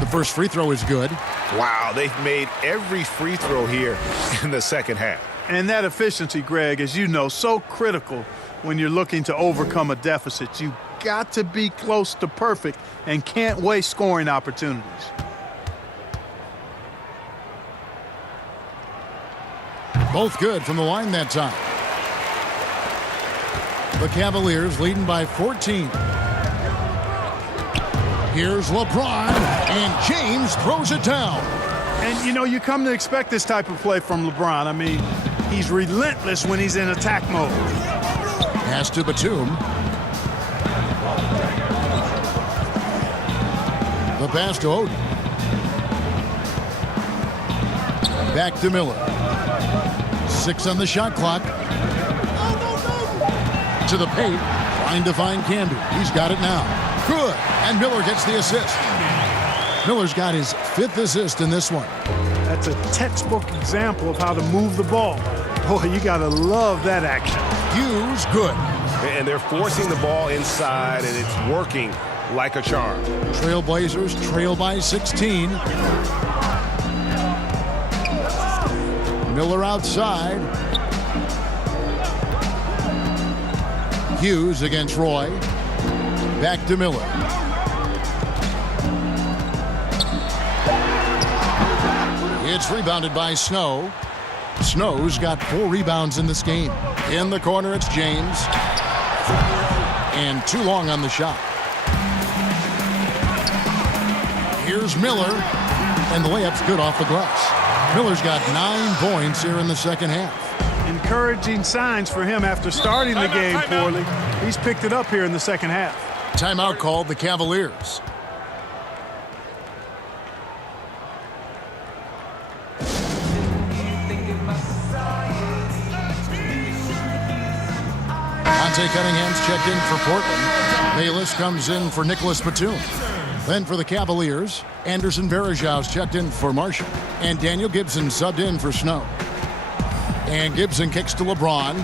The first free throw is good. Wow, they've made every free throw here in the second half. And that efficiency, Greg, as you know, so critical when you're looking to overcome a deficit. You got to be close to perfect and can't waste scoring opportunities. Both good from the line that time. The Cavaliers leading by 14. Here's LeBron, and James throws it down. And, you know, you come to expect this type of play from LeBron. I mean, he's relentless when he's in attack mode. Pass to Batum. The pass to Odin. Back to Miller. 6 on the shot clock. To the paint, trying to find Camby. He's got it now. Good, and Miller gets the assist. Miller's got his 5th assist in this one. That's a textbook example of how to move the ball. Boy, you got to love that action. Hughes, good. And they're forcing the ball inside, and it's working like a charm. Trailblazers trail by 16. Miller outside. Hughes against Roy. Back to Miller. It's rebounded by Snow. Snow's got 4 rebounds in this game. In the corner, it's James. And too long on the shot. Here's Miller. And the layup's good off the glass. Miller's got 9 points here in the second half. Encouraging signs for him after starting the game poorly. He's picked it up here in the second half. Timeout called the Cavaliers. Dante Cunningham's checked in for Portland. Bayless comes in for Nicholas Batum. Then for the Cavaliers, Anderson Varejau's checked in for Marshall. And Daniel Gibson subbed in for Snow. And Gibson kicks to LeBron.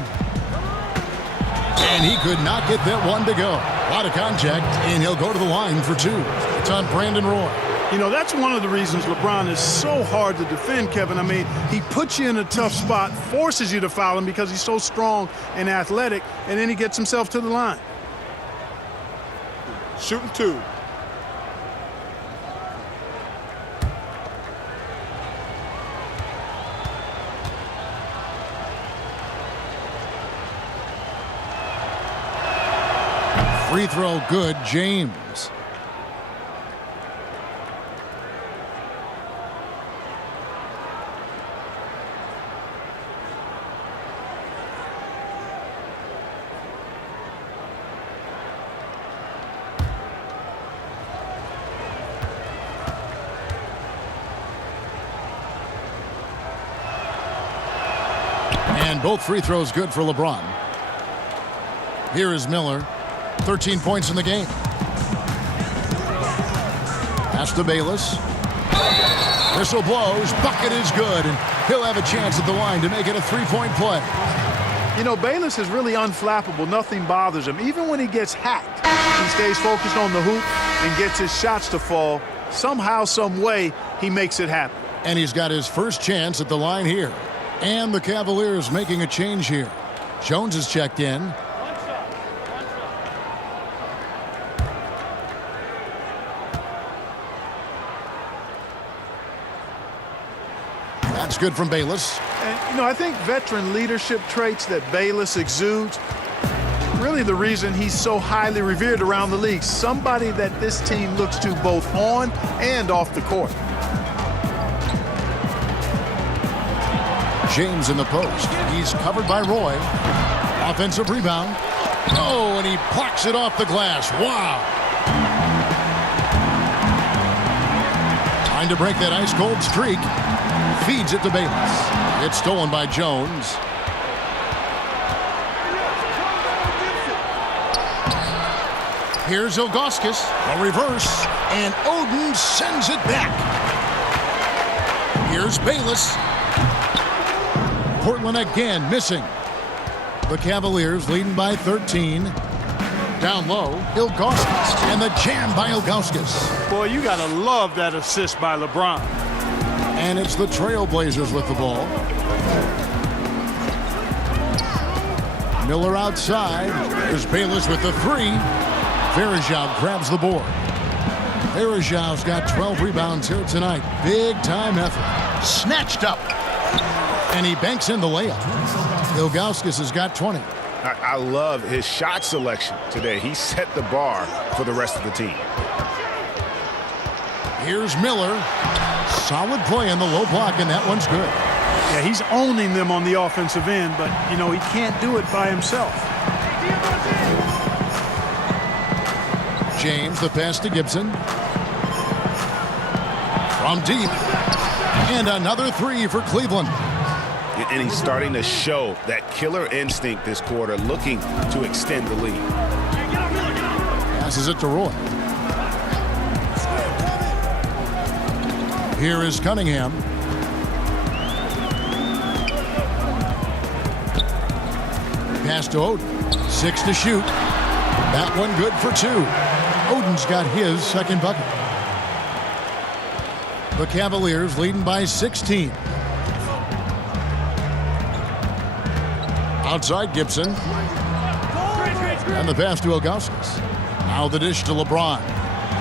And he could not get that one to go. A lot of contact, and he'll go to the line for 2. It's on Brandon Roy. You know, that's one of the reasons LeBron is so hard to defend, Kevin. I mean, he puts you in a tough spot, forces you to foul him because he's so strong and athletic, and then he gets himself to the line. Shooting 2. Free throw good, James. And both free throws good for LeBron. Here is Miller. 13 points in the game. Pass to Bayless. Whistle blows. Bucket is good. And he'll have a chance at the line to make it a 3-point play. You know, Bayless is really unflappable. Nothing bothers him. Even when he gets hacked, he stays focused on the hoop and gets his shots to fall. Somehow, some way, he makes it happen. And he's got his first chance at the line here. And the Cavaliers making a change here. Jones is checked in. That's good from Bayless. And, you know, I think veteran leadership traits that Bayless exudes, really the reason he's so highly revered around the league. Somebody that this team looks to both on and off the court. James in the post. He's covered by Roy. Offensive rebound. Oh, and he plucks it off the glass. Wow. Trying to break that ice-cold streak. Feeds it to Bayless. It's stolen by Jones. Here's Ilgauskas. A reverse. And Odin sends it back. Here's Bayless. Portland again missing. The Cavaliers leading by 13. Down low, Ilgauskas, and the jam by Ilgauskas. Boy, you got to love that assist by LeBron. And it's the Trailblazers with the ball. Miller outside. There's Bayless with the three. Varejao grabs the board. Varejão's got 12 rebounds here tonight. Big time effort. Snatched up. And he banks in the layup. Ilgauskas has got 20. I love his shot selection today. He set the bar for the rest of the team. Here's Miller. Solid play in the low block, and that one's good. Yeah, he's owning them on the offensive end, but, you know, he can't do it by himself. James, the pass to Gibson. From deep. And another three for Cleveland. And he's starting to show that killer instinct this quarter, looking to extend the lead. Passes it to Roy. Here is Cunningham. Pass to Oden. 6 to shoot. That one good for 2. Oden's got his second bucket. The Cavaliers leading by 16. Outside Gibson. And the pass to Ilgauskas. Now the dish to LeBron.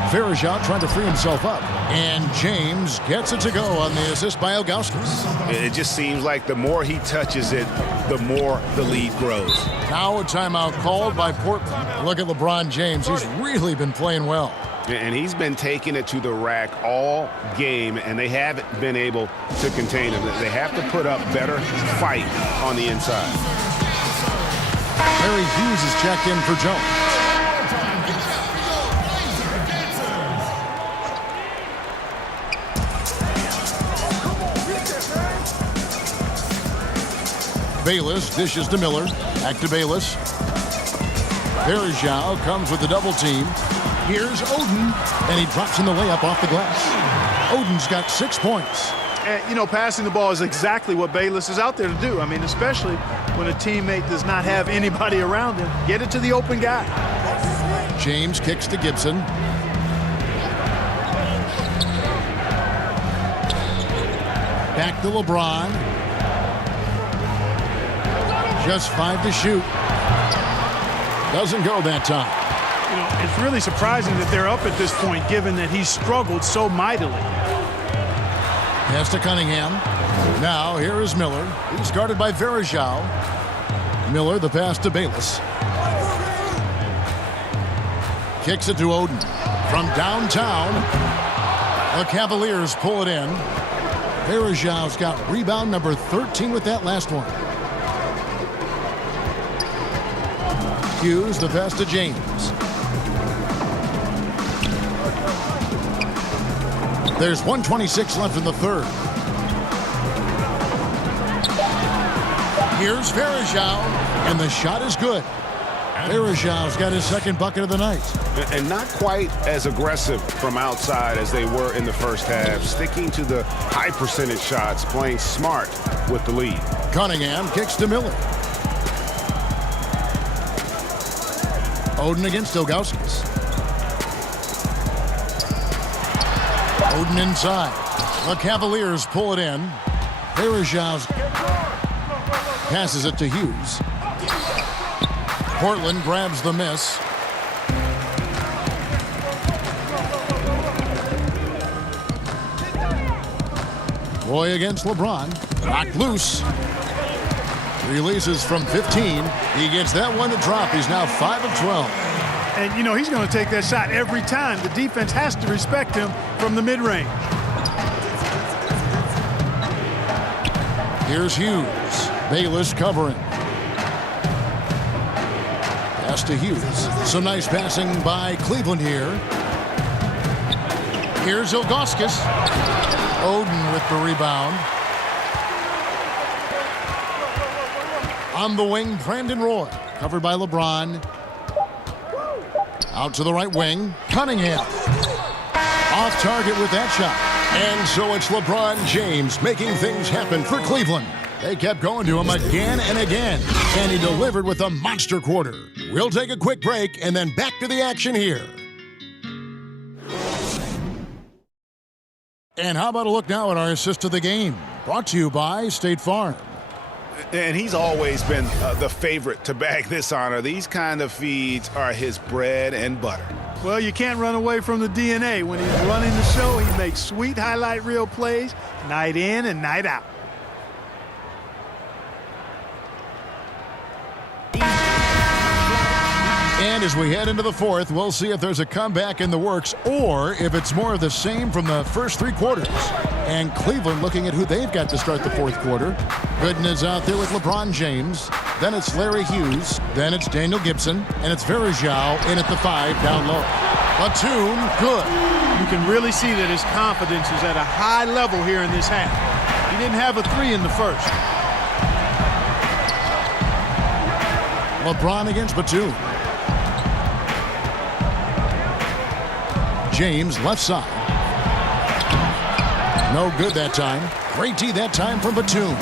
Varejao trying to free himself up. And James gets it to go on the assist by Ilgauskas. It just seems like the more he touches it, the more the lead grows. Now a timeout called by Portland. Look at LeBron James. He's really been playing well. And he's been taking it to the rack all game, and they haven't been able to contain him. They have to put up better fight on the inside. Larry Hughes is checked in for Jones. Bayless dishes to Miller. Back to Bayless. Varejao comes with the double team. Here's Oden, and he drops in the layup off the glass. Oden's got 6 points. And, you know, passing the ball is exactly what Bayless is out there to do. I mean, especially when a teammate does not have anybody around him. Get it to the open guy. James kicks to Gibson. Back to LeBron. Just 5 to shoot. Doesn't go that time. You know, it's really surprising that they're up at this point, given that he's struggled so mightily. Pass to Cunningham. Now here is Miller. He's guarded by Varejao. Miller, the pass to Bayless. Kicks it to Oden. From downtown, the Cavaliers pull it in. Varejao's got rebound number 13 with that last one. Hughes, the pass to James. There's 1:26 left in the third. Here's Varejao, and the shot is good. Varejao's got his second bucket of the night. And not quite as aggressive from outside as they were in the first half. Sticking to the high percentage shots, playing smart with the lead. Cunningham kicks to Miller. Oden against Ilgauskas. Oden inside. The Cavaliers pull it in. Varejao passes it to Hughes. Portland grabs the miss. Roy against LeBron. Knocked loose. Releases from 15. He gets that one to drop. He's now 5 of 12. And, you know, he's going to take that shot every time. The defense has to respect him from the mid-range. Here's Hughes. Bayless covering. Pass to Hughes. Some nice passing by Cleveland here. Here's Ilgauskas. Oden with the rebound. On the wing, Brandon Roy. Covered by LeBron. Out to the right wing. Cunningham. Off target with that shot. And so it's LeBron James making things happen for Cleveland. They kept going to him again and again. And he delivered with a monster quarter. We'll take a quick break and then back to the action here. And how about a look now at our assist of the game? Brought to you by State Farm. And he's always been the favorite to bag this honor. These kind of feeds are his bread and butter. Well, you can't run away from the DNA. When he's running the show, he makes sweet highlight reel plays night in and night out. And as we head into the fourth, we'll see if there's a comeback in the works or if it's more of the same from the first three quarters. And Cleveland looking at who they've got to start the fourth quarter. Gooden is out there with LeBron James. Then it's Larry Hughes. Then it's Daniel Gibson. And it's Verajao in at the 5 down low. Batum, good. You can really see that his confidence is at a high level here in this half. He didn't have a 3 in the first. LeBron against Batum. James left side. No good that time. Great D that time from Batum.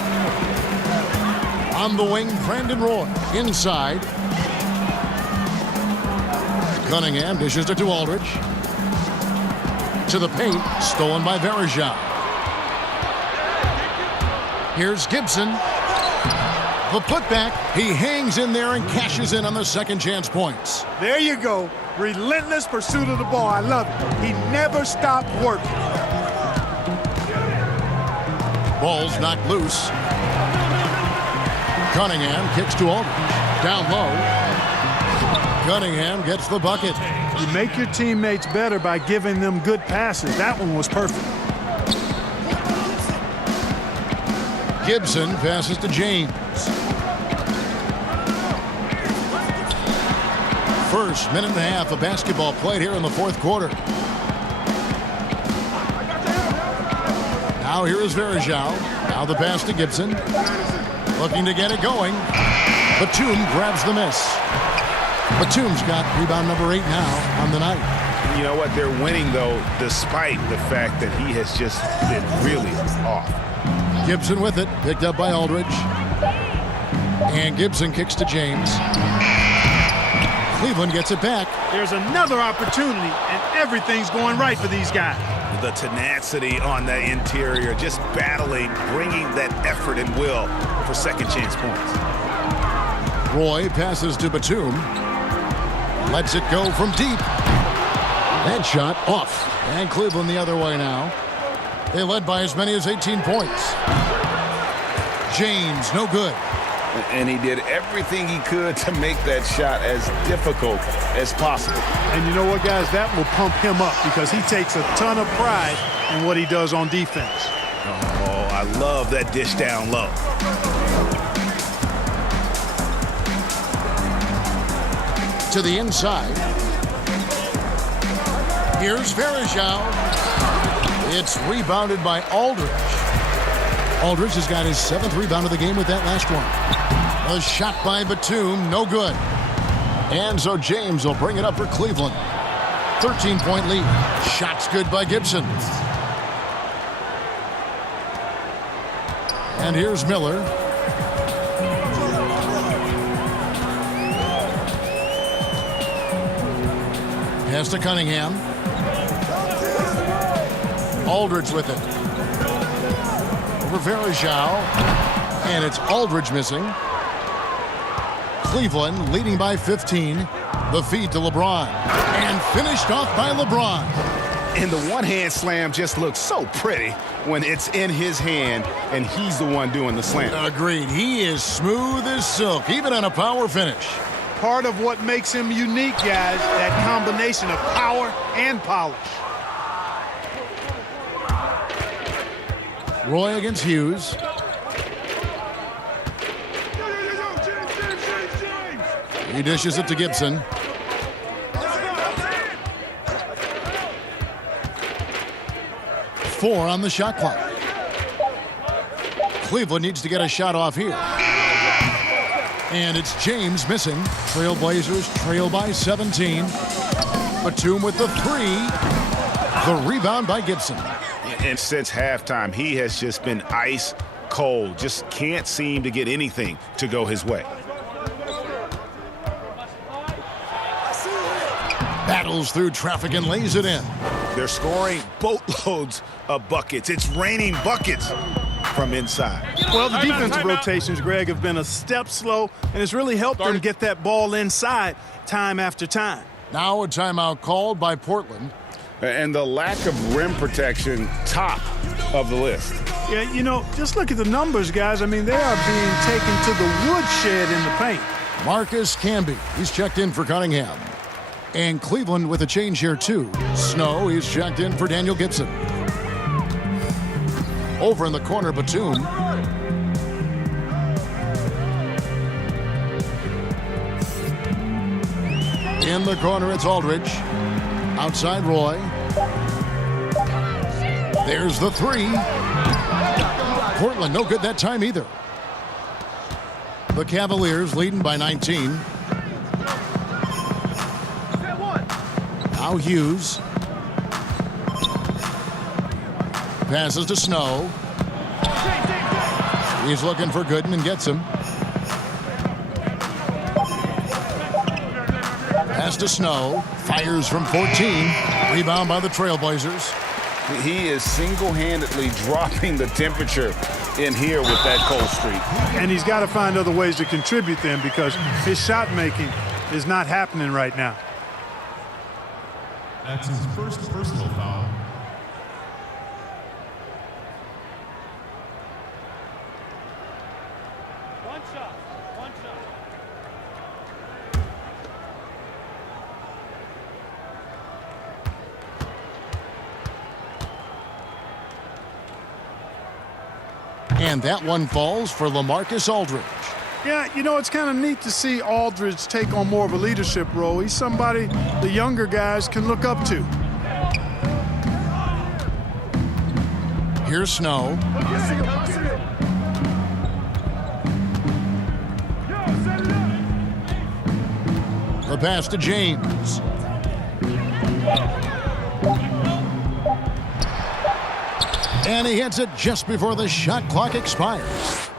On the wing, Brandon Roy. Inside. Cunningham dishes it to Aldridge. To the paint. Stolen by Verajao. Here's Gibson. The putback. He hangs in there and cashes in on the second chance points. There you go. Relentless pursuit of the ball. I love it. He never stopped working. Ball's knocked loose. Cunningham kicks to Aldridge. Down low. Cunningham gets the bucket. You make your teammates better by giving them good passes. That one was perfect. Gibson passes to James. First minute and a half of basketball played here in the fourth quarter. Now here is Verajao. Now the pass to Gibson. Looking to get it going. Batum grabs the miss. Batum's got rebound number 8 now on the night. You know what? They're winning, though, despite the fact that he has just been really off. Gibson with it. Picked up by Aldridge. And Gibson kicks to James. Cleveland gets it back. There's another opportunity, and everything's going right for these guys. The tenacity on the interior, just battling, bringing that effort and will for second chance points. Roy passes to Batum. Lets it go from deep. That shot off. And Cleveland the other way now. They led by as many as 18 points. James, no good. And he did everything he could to make that shot as difficult as possible. And you know what, guys? That will pump him up because he takes a ton of pride in what he does on defense. Oh, I love that dish down low. To the inside. Here's Verajao. It's rebounded by Aldridge. Aldridge has got his 7th rebound of the game with that last one. A shot by Batum, no good. And so James will bring it up for Cleveland. 13-point lead. Shot's good by Gibson. And here's Miller. Pass to Cunningham. Aldridge with it. Over Verajao. And it's Aldridge missing. Cleveland leading by 15. The feed to LeBron. And finished off by LeBron. And the one-hand slam just looks so pretty when it's in his hand and he's the one doing the slam. Agreed. He is smooth as silk, even on a power finish. Part of what makes him unique, guys, that combination of power and polish. Roy against Hughes. He dishes it to Gibson. Four on the shot clock. Cleveland needs to get a shot off here. And it's James missing. Trailblazers trail by 17. Batum with the 3. The rebound by Gibson. And since halftime, he has just been ice cold. Just can't seem to get anything to go his way. Battles through traffic and lays it in. They're scoring boatloads of buckets. It's raining buckets from inside. Well, the defensive rotations, Greg, have been a step slow, and it's really helped them get that ball inside time after time. Now a timeout called by Portland. And the lack of rim protection, top of the list. Yeah, you know, just look at the numbers, guys. I mean, they are being taken to the woodshed in the paint. Marcus Camby, he's checked in for Cunningham. And Cleveland with a change here, too. Snow, he's checked in for Daniel Gibson. Over in the corner, Batum. In the corner, it's Aldridge. Outside, Roy. There's the three. Portland, no good that time either. The Cavaliers leading by 19. Now Hughes. Passes to Snow. He's looking for Gooden and gets him. Pass to Snow. Fires from 14. Rebound by the Trailblazers. He is single-handedly dropping the temperature in here with that cold streak. And he's got to find other ways to contribute then, because his shot making is not happening right now. That's his first personal foul. One shot. And that one falls for LaMarcus Aldridge. Yeah, you know, it's kind of neat to see Aldridge take on more of a leadership role. He's somebody the younger guys can look up to. Here's Snow. The pass to James. And he hits it just before the shot clock expires.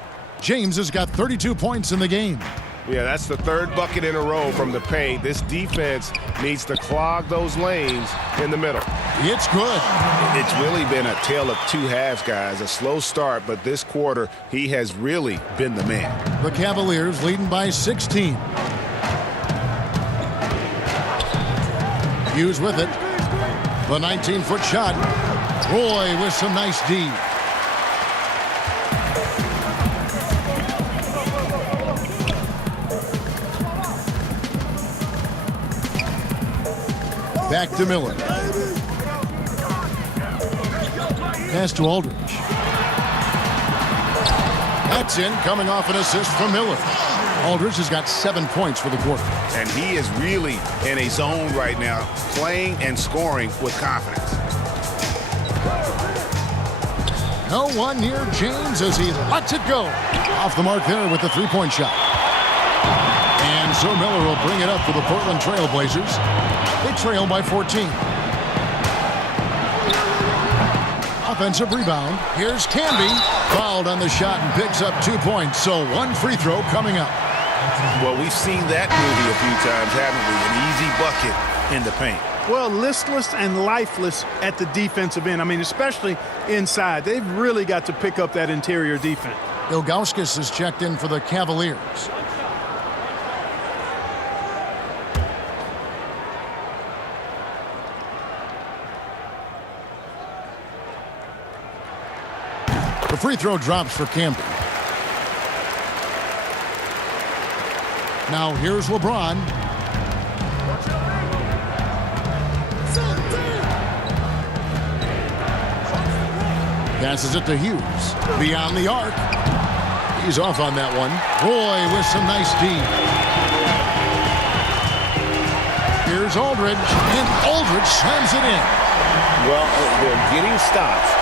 James has got 32 points in the game. Yeah, that's the third bucket in a row from the paint. This defense needs to clog those lanes in the middle. It's good. It's really been a tale of two halves, guys. A slow start, but this quarter, he has really been the man. The Cavaliers leading by 16. Hughes with it. The 19-foot shot. Roy with some nice D. Back to Miller. Pass to Aldridge. That's in, coming off an assist from Miller. Aldridge has got 7 points for the quarter. And he is really in a zone right now, playing and scoring with confidence. No one near James as he lets it go. Off the mark there with the three-point shot. And so Miller will bring it up for the Portland Trail Blazers. They trail by 14. Offensive rebound. Here's Camby. Fouled on the shot and picks up 2 points. So one free throw coming up. Well, we've seen that movie a few times, haven't we? An easy bucket in the paint. Well, listless and lifeless at the defensive end. I mean, especially inside. They've really got to pick up that interior defense. Ilgauskas is checked in for the Cavaliers. The free throw drops for Camby. Now here's LeBron. Passes it to Hughes. Beyond the arc. He's off on that one. Roy with some nice D. Here's Aldridge. And Aldridge slams it in. Well, they're getting stops,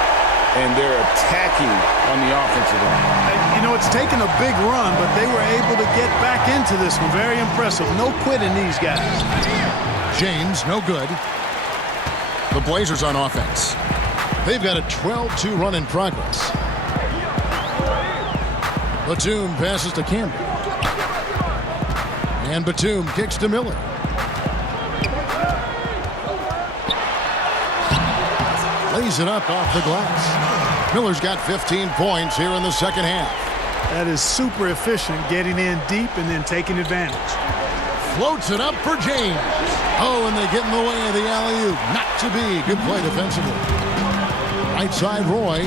and they're attacking on the offensive end. You know, it's taken a big run, but they were able to get back into this one. Very impressive. No quitting these guys. James, no good. The Blazers on offense. They've got a 12-2 run in progress. Batum passes to Camby. And Batum kicks to Miller. Lays it up off the glass. Miller's got 15 points here in the second half. That is super efficient, getting in deep and then taking advantage. Floats it up for James. Oh, and they get in the way of the alley-oop. Not to be. Good play defensively. Right side, Roy.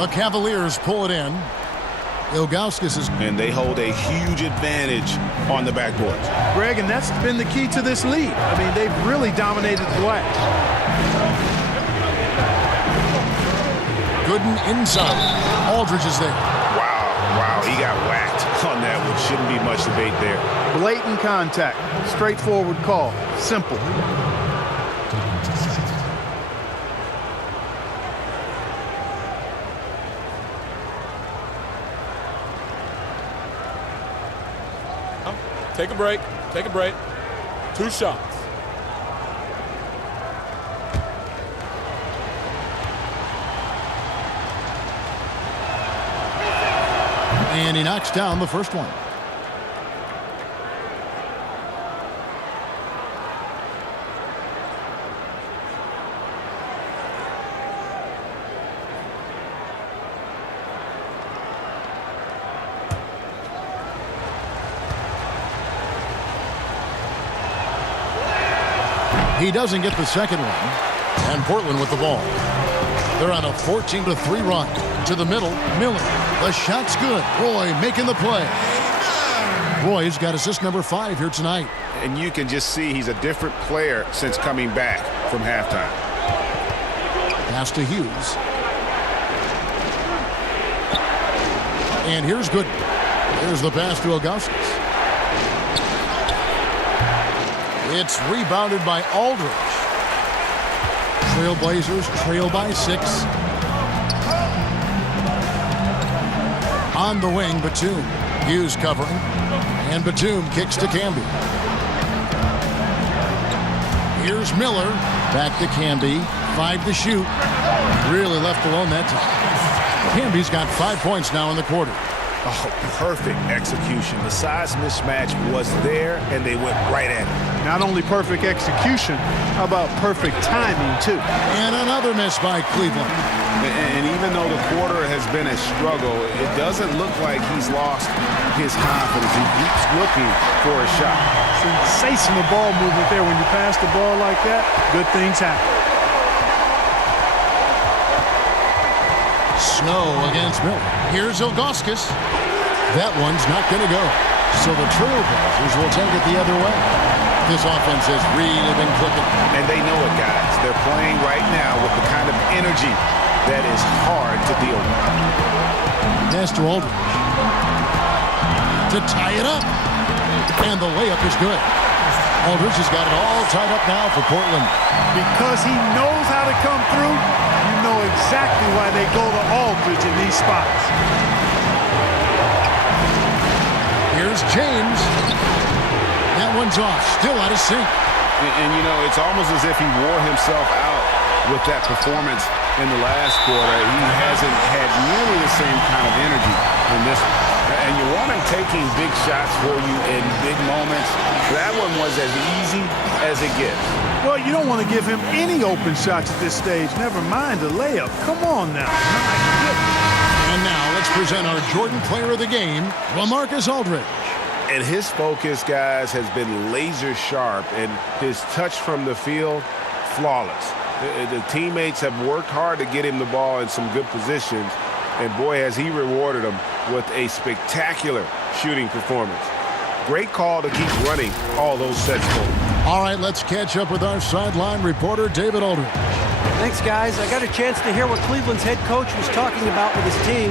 The Cavaliers pull it in. Ilgauskas is... And they hold a huge advantage on the backboards. Greg, and that's been the key to this lead. I mean, they've really dominated the glass. Gooden inside. Aldridge is there. Wow, he got whacked on that one. Shouldn't be much debate there. Blatant contact. Straightforward call. Simple. Take a break. Take a break. 2 shots. And he knocks down the first one. He doesn't get the second one. And Portland with the ball. They're on a 14-3 run. To the middle, Miller. The shot's good. Roy making the play. Roy's got assist number 5 here tonight. And you can just see he's a different player since coming back from halftime. Pass to Hughes. And here's Gooden. Here's the pass to Ilgauskas. It's rebounded by Aldridge. Trailblazers trail by 6. On the wing, Batum. Hughes covering. And Batum kicks to Camby. Here's Miller. Back to Camby. 5 to shoot. Really left alone that time. Camby's got 5 points now in the quarter. Oh, perfect execution. The size mismatch was there, and they went right at it. Not only perfect execution, how about perfect timing, too? And another miss by Cleveland. And even though the quarter has been a struggle, it doesn't look like he's lost his confidence. He keeps looking for a shot. Sensational ball movement there. When you pass the ball like that, good things happen. Snow against Miller. Here's Ilgauskas. That one's not going to go. So the Trailblazers will take it the other way. This offense has really been clicking. And they know it, guys. They're playing right now with the kind of energy that is hard to deal with. Pass to Aldridge. To tie it up. And the layup is good. Aldridge has got it all tied up now for Portland. Because he knows how to come through, you know exactly why they go to Aldridge in these spots. Here's James. That one's off. Still out of sync. And you know, it's almost as if he wore himself out with that performance in the last quarter. He hasn't had nearly the same kind of energy in this one. And you want him taking big shots for you in big moments. That one was as easy as it gets. Well, you don't want to give him any open shots at this stage. Never mind a layup. Come on now. And now let's present our Jordan Player of the Game, LaMarcus Aldridge. And his focus, guys, has been laser sharp, and his touch from the field, flawless. The teammates have worked hard to get him the ball in some good positions, and boy, has he rewarded them with a spectacular shooting performance. Great call to keep running all those sets forward. All right, let's catch up with our sideline reporter, David Aldridge. Thanks, guys. I got a chance to hear what Cleveland's head coach was talking about with his team.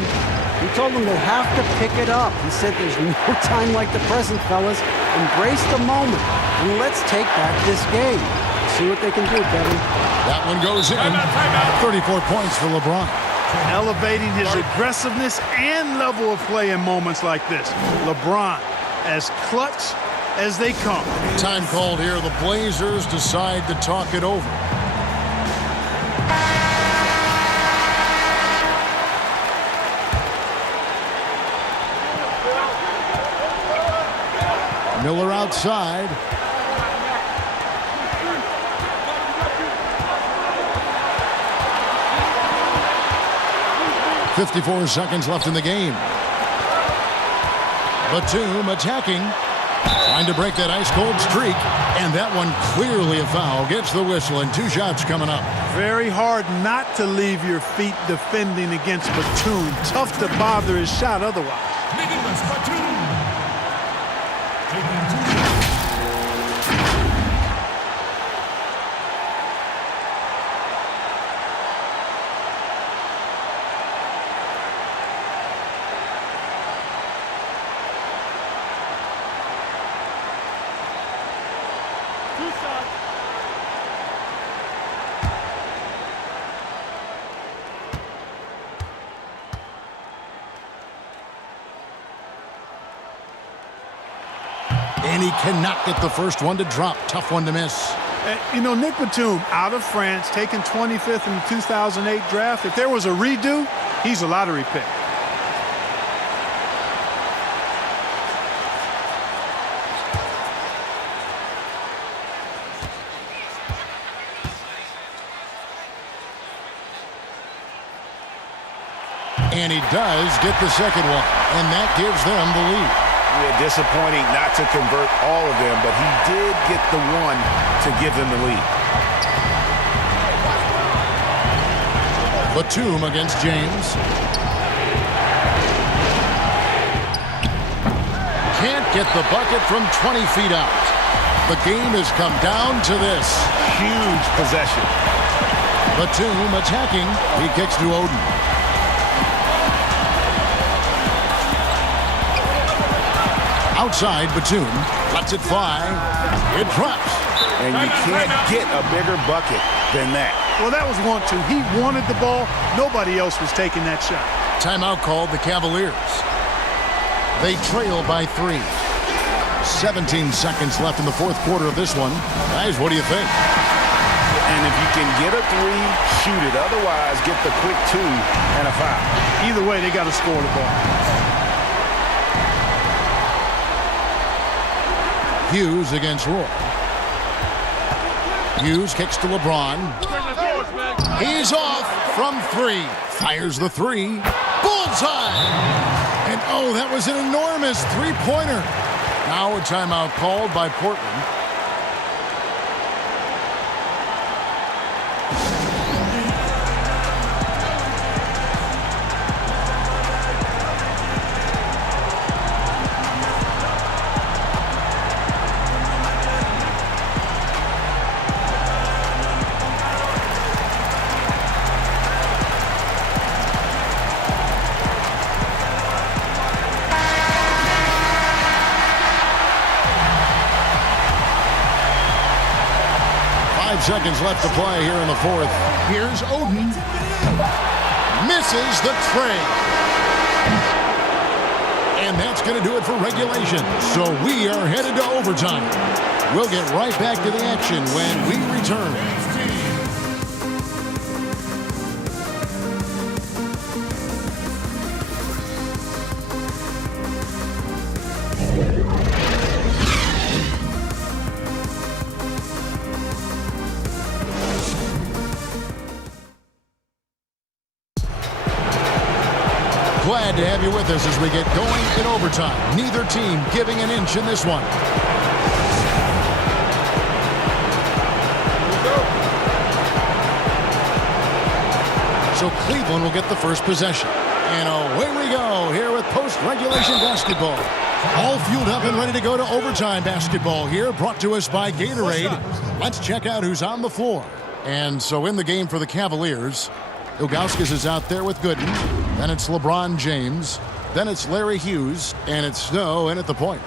He told them they have to pick it up. He said there's no time like the present, fellas. Embrace the moment, and let's take back this game. See what they can do, Kevin. That one goes in. 34 points for LeBron. Elevating his aggressiveness and level of play in moments like this. LeBron, as clutch as they come. Time called here. The Blazers decide to talk it over. Miller outside. 54 seconds left in the game. Batum attacking. Trying to break that ice-cold streak. And that one clearly a foul. Gets the whistle and 2 shots coming up. Very hard not to leave your feet defending against Batum. Tough to bother his shot otherwise. Nicholas Batum. Taking 2 shots. And he cannot get the first one to drop. Tough one to miss. You know, Nick Batum, out of France, taken 25th in the 2008 draft. If there was a redo, he's a lottery pick. And he does get the second one. And that gives them the lead. Yeah, disappointing not to convert all of them, but he did get the one to give them the lead. Batum against James. Can't get the bucket from 20 feet out. The game has come down to this. Huge possession. Batum attacking. He kicks to Oden. Outside, Batum lets it fly. It drops. And you can't get a bigger bucket than that. Well, that was 1-2. He wanted the ball. Nobody else was taking that shot. Timeout called the Cavaliers. They trail by 3. 17 seconds left in the fourth quarter of this one. Guys, what do you think? And if you can get a 3, shoot it. Otherwise, get the quick 2 and a foul. Either way, they got to score the ball. Hughes against Roy. Hughes kicks to LeBron. He's off from 3. Fires the 3. Bullseye! And oh, that was an enormous three-pointer. Now a timeout called by Portland. Seconds left to play here in the fourth. Here's Oden. Misses the tray. And that's going to do it for regulation. So we are headed to overtime. We'll get right back to the action when we return. Glad to have you with us as we get going in overtime. Neither team giving an inch in this one. So Cleveland will get the first possession. And away we go here with post-regulation basketball. All fueled up and ready to go to overtime basketball here, brought to us by Gatorade. Let's check out who's on the floor. And so in the game for the Cavaliers, Ilgauskas is out there with Gooden. Then it's LeBron James. Then it's Larry Hughes. And it's Snow in at the point.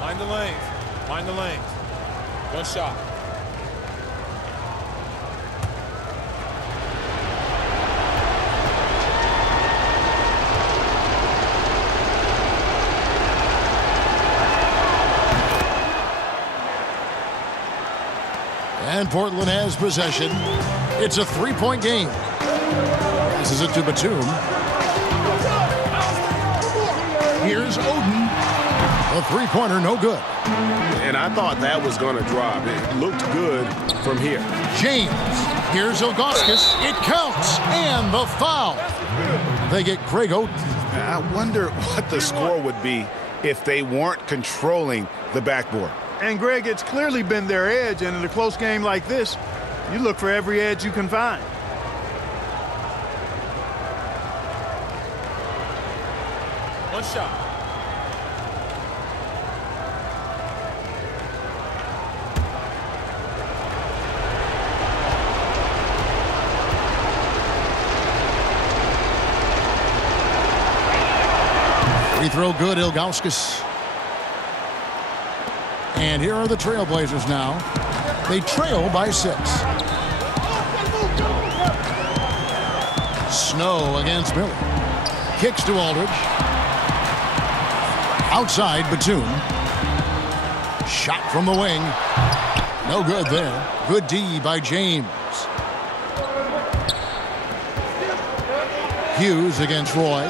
Mind the lanes. Mind the lanes. One shot. And Portland has possession. It's a three-point game. Passes it to Batum. Here's Oden. A three-pointer, no good. And I thought that was going to drop. It looked good from here. James. Here's Ilgauskas. It counts. And the foul. They get Craig Oden. I wonder what the score would be if they weren't controlling the backboard. And, Greg, it's clearly been their edge, and in a close game like this, you look for every edge you can find. One shot. Free throw good, Ilgauskas. And here are the Trailblazers now. They trail by 6. Snow against Miller. Kicks to Aldridge. Outside, Batum. Shot from the wing. No good there. Good D by James. Hughes against Roy.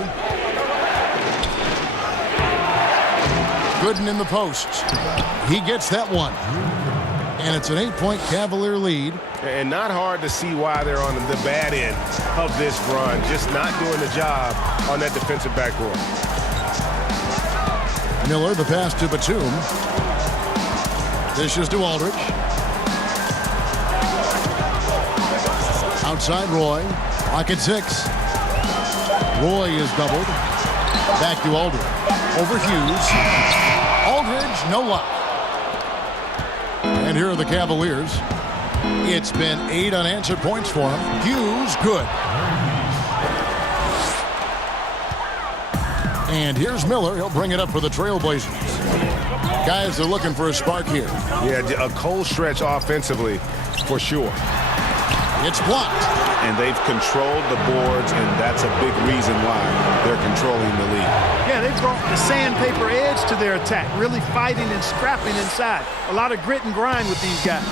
Gooden in the post. He gets that one. And it's an 8-point Cavalier lead. And not hard to see why they're on the bad end of this run. Just not doing the job on that defensive backboard. Miller, the pass to Batum. Dishes to Aldridge. Outside Roy. Clock at 6. Roy is doubled. Back to Aldridge. Over Hughes. Aldridge, no luck. And here are the Cavaliers. It's been 8 unanswered points for him. Hughes, good. And here's Miller. He'll bring it up for the Trailblazers. Guys are looking for a spark here. Yeah, a cold stretch offensively, for sure. It's blocked. And they've controlled the boards, and that's a big reason why they're controlling the lead. Yeah, they brought the sandpaper edge to their attack, really fighting and scrapping inside. A lot of grit and grind with these guys.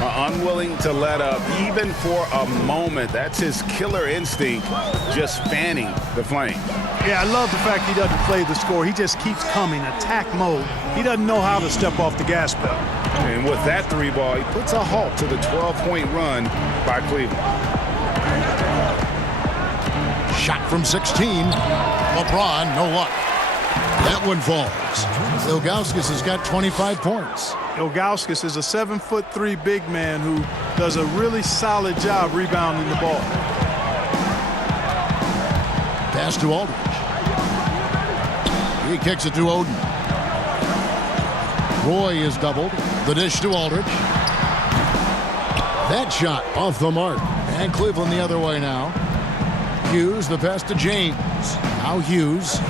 Unwilling to let up, even for a moment. That's his killer instinct, just fanning the flame. Yeah, I love the fact he doesn't play the score. He just keeps coming, attack mode. He doesn't know how to step off the gas pedal. And with that 3-ball, he puts a halt to the 12-point run by Cleveland. Shot from 16. LeBron, no luck. That one falls. Ilgauskas has got 25 points. Ilgauskas is a 7'3" big man who does a really solid job rebounding the ball. Pass to Aldridge. He kicks it to Oden. Roy is doubled. The dish to Aldridge. That shot off the mark. And Cleveland the other way now. Hughes, the pass to James. Now Hughes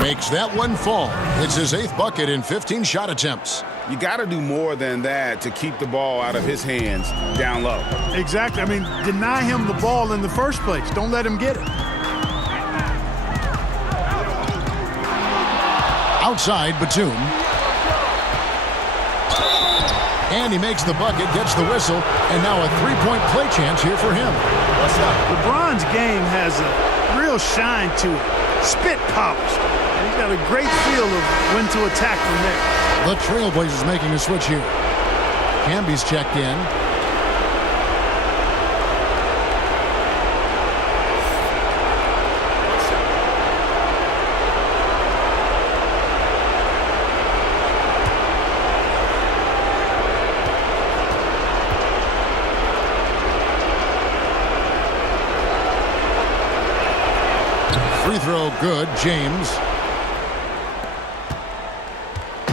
makes that one fall. It's his 8th bucket in 15 shot attempts. You got to do more than that to keep the ball out of his hands down low. Exactly. I mean, deny him the ball in the first place. Don't let him get it. Outside, Batum. And he makes the bucket, gets the whistle, and now a 3-point play chance here for him. What's up? LeBron's game has a real shine to it. Spit polished. And he's got a great feel of when to attack from there. The Trailblazers making a switch here. Camby's checked in. Free throw good, James.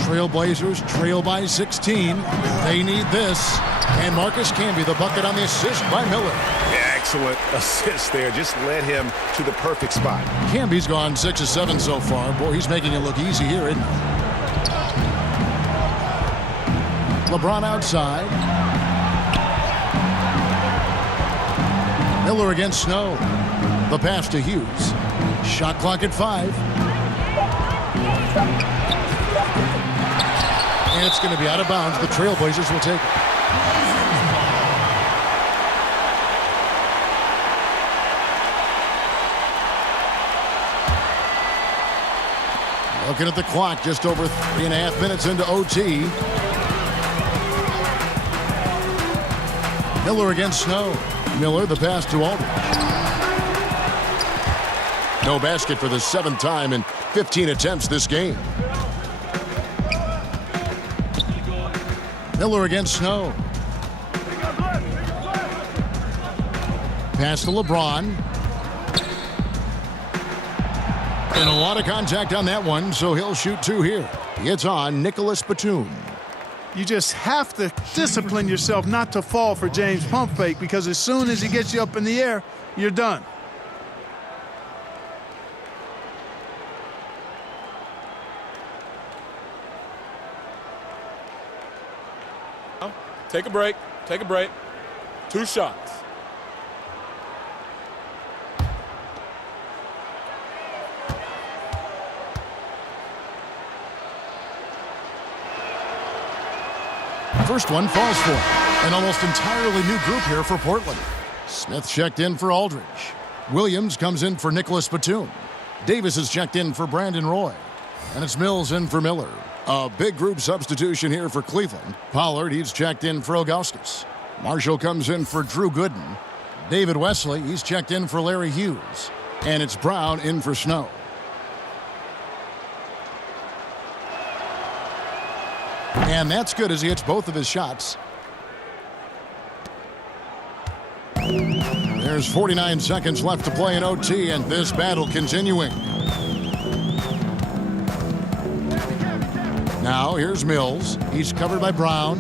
Trailblazers trail by 16. They need this. And Marcus Camby, the bucket on the assist by Miller. Yeah, excellent assist there. Just led him to the perfect spot. Camby's gone 6 of 7 so far. Boy, he's making it look easy here, isn't he? LeBron outside. Miller against Snow. The pass to Hughes. Shot clock at 5. And it's going to be out of bounds. The Trailblazers will take it. Looking at the clock, just over 3.5 minutes into OT. Miller against Snow. Miller, the pass to Aldridge. No basket for the 7th time in 15 attempts this game. Miller against Snow. Pass to LeBron. And a lot of contact on that one, so he'll shoot 2 here. It's on Nicholas Batum. You just have to discipline yourself not to fall for James' pump fake, because as soon as he gets you up in the air, you're done. Take a break. Take a break. 2 shots. First one falls for him. An almost entirely new group here for Portland. Smith checked in for Aldridge. Williams comes in for Nicholas Batum. Davis is checked in for Brandon Roy. And it's Mills in for Miller. A big group substitution here for Cleveland. Pollard, he's checked in for Ilgauskas. Marshall comes in for Drew Gooden. David Wesley, he's checked in for Larry Hughes. And it's Brown in for Snow. And that's good as he hits both of his shots. There's 49 seconds left to play in OT, and this battle continuing. Now here's Mills. He's covered by Brown.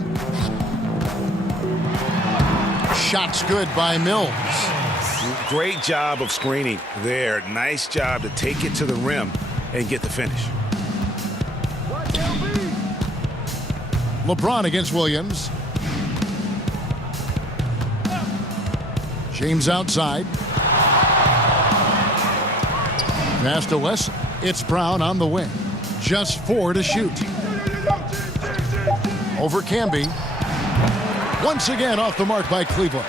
Shot's good by Mills. Great job of screening there. Nice job to take it to the rim and get the finish. LeBron against Williams. James outside. Pass to West. It's Brown on the wing. Just 4 to shoot. Over Camby. Once again off the mark by Cleveland.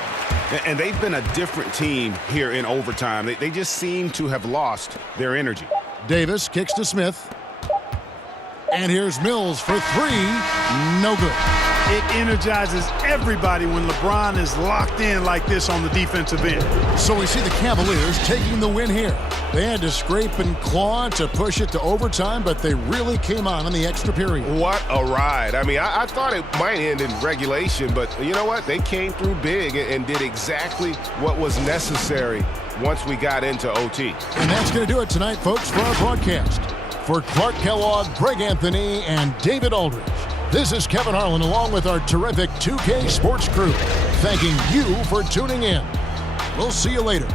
And they've been a different team here in overtime. They just seem to have lost their energy. Davis kicks to Smith. And here's Mills for 3. No good. It energizes everybody when LeBron is locked in like this on the defensive end. So we see the Cavaliers taking the win here. They had to scrape and claw to push it to overtime, but they really came on the extra period. What a ride. I mean, I thought it might end in regulation, but you know what? They came through big and did exactly what was necessary once we got into OT. And that's going to do it tonight, folks, for our broadcast. For Clark Kellogg, Greg Anthony, and David Aldridge, this is Kevin Harlan along with our terrific 2K Sports crew, thanking you for tuning in. We'll see you later.